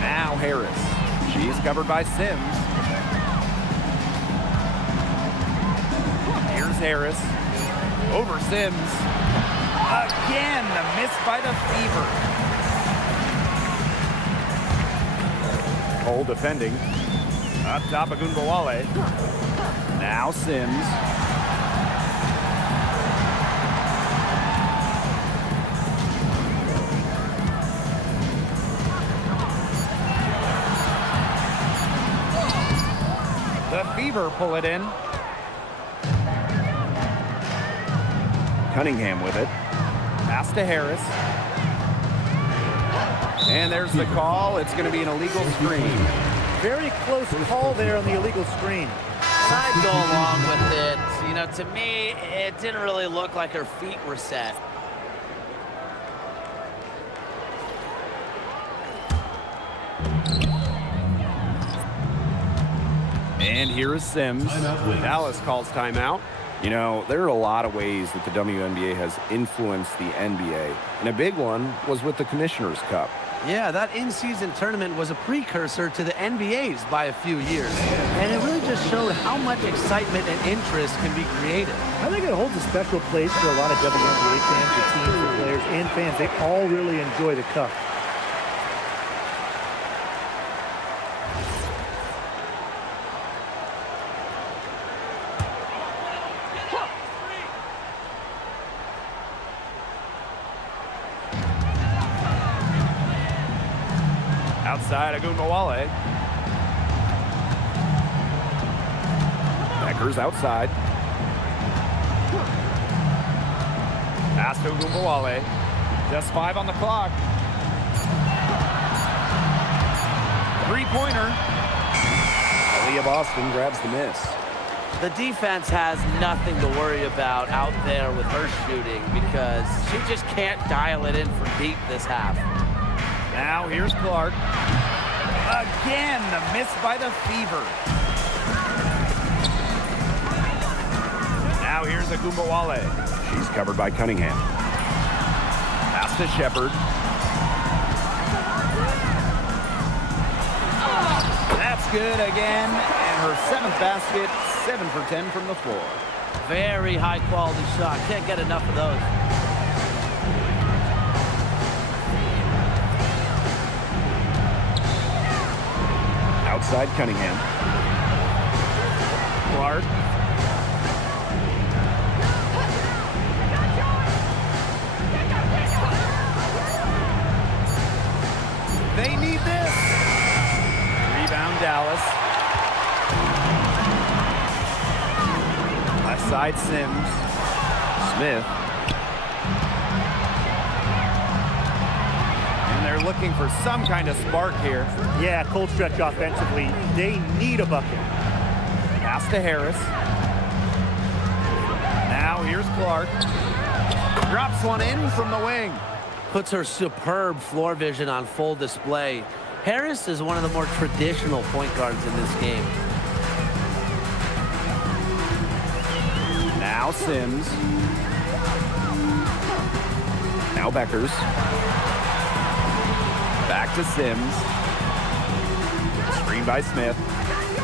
Now Harris. She's covered by Sims. Here's Harris. Over Sims. Again, the miss by the Fever. Hole defending. Up top of Agumbawale. Now Sims. The Fever pull it in. Cunningham with it. Pass to Harris. And there's the call. It's going to be an illegal screen. Very close call there on the illegal screen. I'd go along with it. You know, to me, it didn't really look like her feet were set. And here is Sims. Dallas calls timeout. You know, there are a lot of ways that the WNBA has influenced the NBA, and a big one was with the Commissioner's Cup. Yeah, that in-season tournament was a precursor to the NBA's by a few years. And it really just showed how much excitement and interest can be created. I think it holds a special place for a lot of WNBA fans, the teams, the players, and fans. They all really enjoy the cup. Outside Agumbawale. Becker's outside. Pass to Agumbawale. Just 5 on the clock. Three-pointer. Aaliyah Boston grabs the miss. The defense has nothing to worry about out there with her shooting because she just can't dial it in for deep this half. Now here's Clark. Again, the miss by the Fever. Now here's Agumbawale. She's covered by Cunningham. Pass to Shepard. That's good again. And her 7th basket, 7 for 10 from the floor. Very high quality shot. Can't get enough of those. Outside Cunningham. Clark. Outside Sims. Smith. And they're looking for some kind of spark here. Yeah, cold stretch offensively. They need a bucket. Pass to Harris. Now here's Clark. Drops one in from the wing. Puts her superb floor vision on full display. Harris is one of the more traditional point guards in this game. Now Sims. Now Beckers. Back to Sims. Screen by Smith.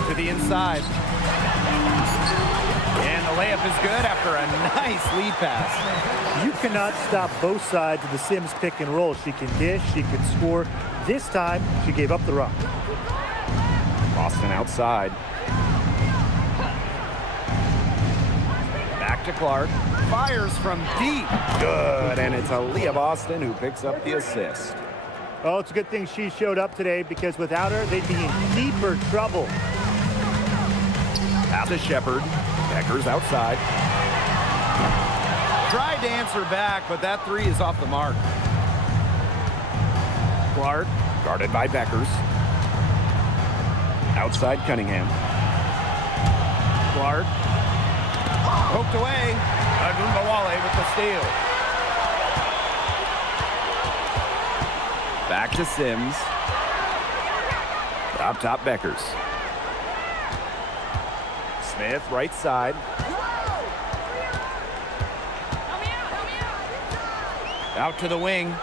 To the inside. And the layup is good after a nice lead pass. You cannot stop both sides of the Sims pick and roll. She can dish, she can score. This time, she gave up the rock. Boston outside. Back to Clark. Fires from deep. Good, and it's Aaliyah Boston who picks up the assist. Oh, it's a good thing she showed up today because without her, they'd be in deeper trouble. Pass to Shepard. Beckers outside. Tried to answer back, but that three is off the mark. Clark, guarded by Beckers. Outside Cunningham. Clark. Poked away. Agumbawale with the steal. Back to Sims. Top Beckers. Smith, right side. Out to the wing.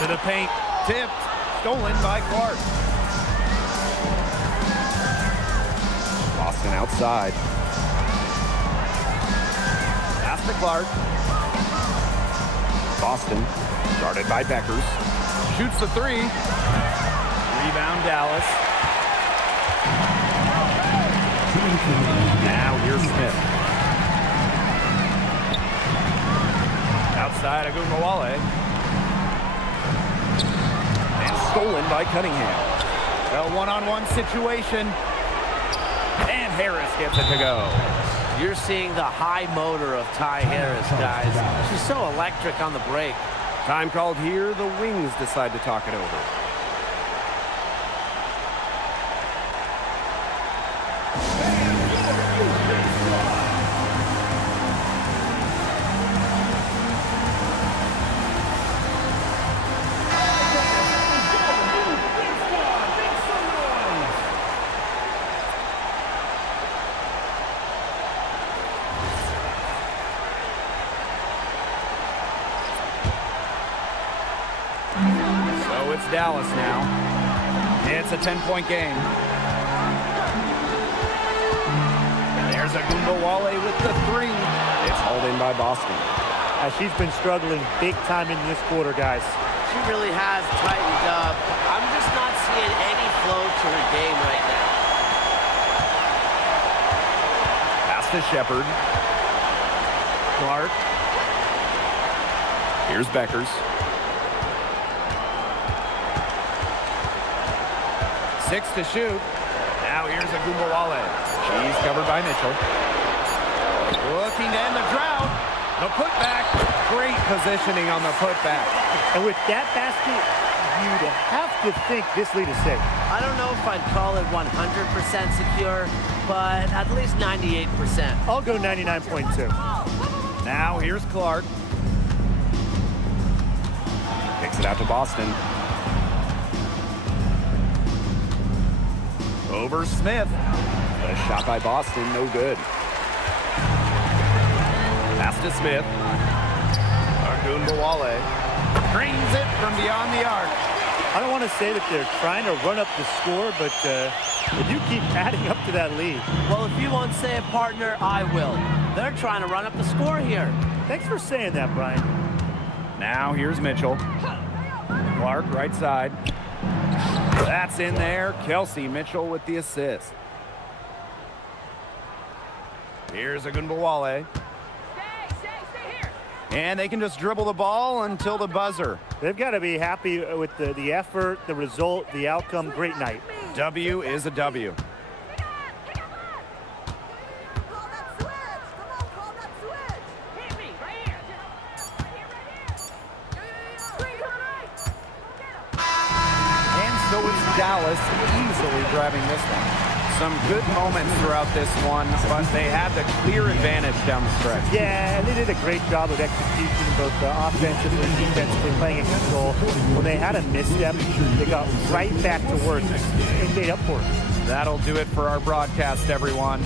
To the paint. Tipped. Stolen by Clark. Boston outside. Pass to Clark. Boston, guarded by Beckers. Shoots the three. Rebound Dallas. Now here's Smith. Outside Agumbawale. And stolen by Cunningham. A one-on-one situation. And Harris gets it to go. You're seeing the high motor of Ty Harris, guys. She's so electric on the break. Time called here. The Wings decide to talk it over. So it's Dallas now. It's a 10-point game. There's Agumbawale with the three. It's hauled in by Boston. She's been struggling big time in this quarter, guys. She really has tightened up. I'm just not seeing any flow to her game right now. Pass to Shepard. Clark. Here's Beckers. 6 to shoot. Now here's Agumbawale. She's covered by Mitchell. Looking to end the drought. The putback. Great positioning on the putback. And with that basket, you'd have to think this lead is safe. I don't know if I'd call it 100% secure, but at least 98%. I'll go 99.2. Now here's Clark. Kicks it out to Boston. Over Smith. A shot by Boston, no good. Pass to Smith. Agumbawale drains it from beyond the arc. I don't want to say that they're trying to run up the score, but if you keep adding up to that lead. Well, if you won't say it, partner, I will. They're trying to run up the score here. Thanks for saying that, Brian. Now here's Mitchell. Clark, right side. That's in there. Kelsey Mitchell with the assist. Here's Agumbawale. Stay here. And they can just dribble the ball until the buzzer. They've got to be happy with the effort, the result, the outcome. Great night. W is a W. Dallas easily grabbing this one. Some good moments throughout this one, but they had the clear advantage down the stretch. Yeah, and they did a great job of execution, both offensively and defensively, playing in control. When they had a misstep, they got right back to work and made up for it. That'll do it for our broadcast, everyone.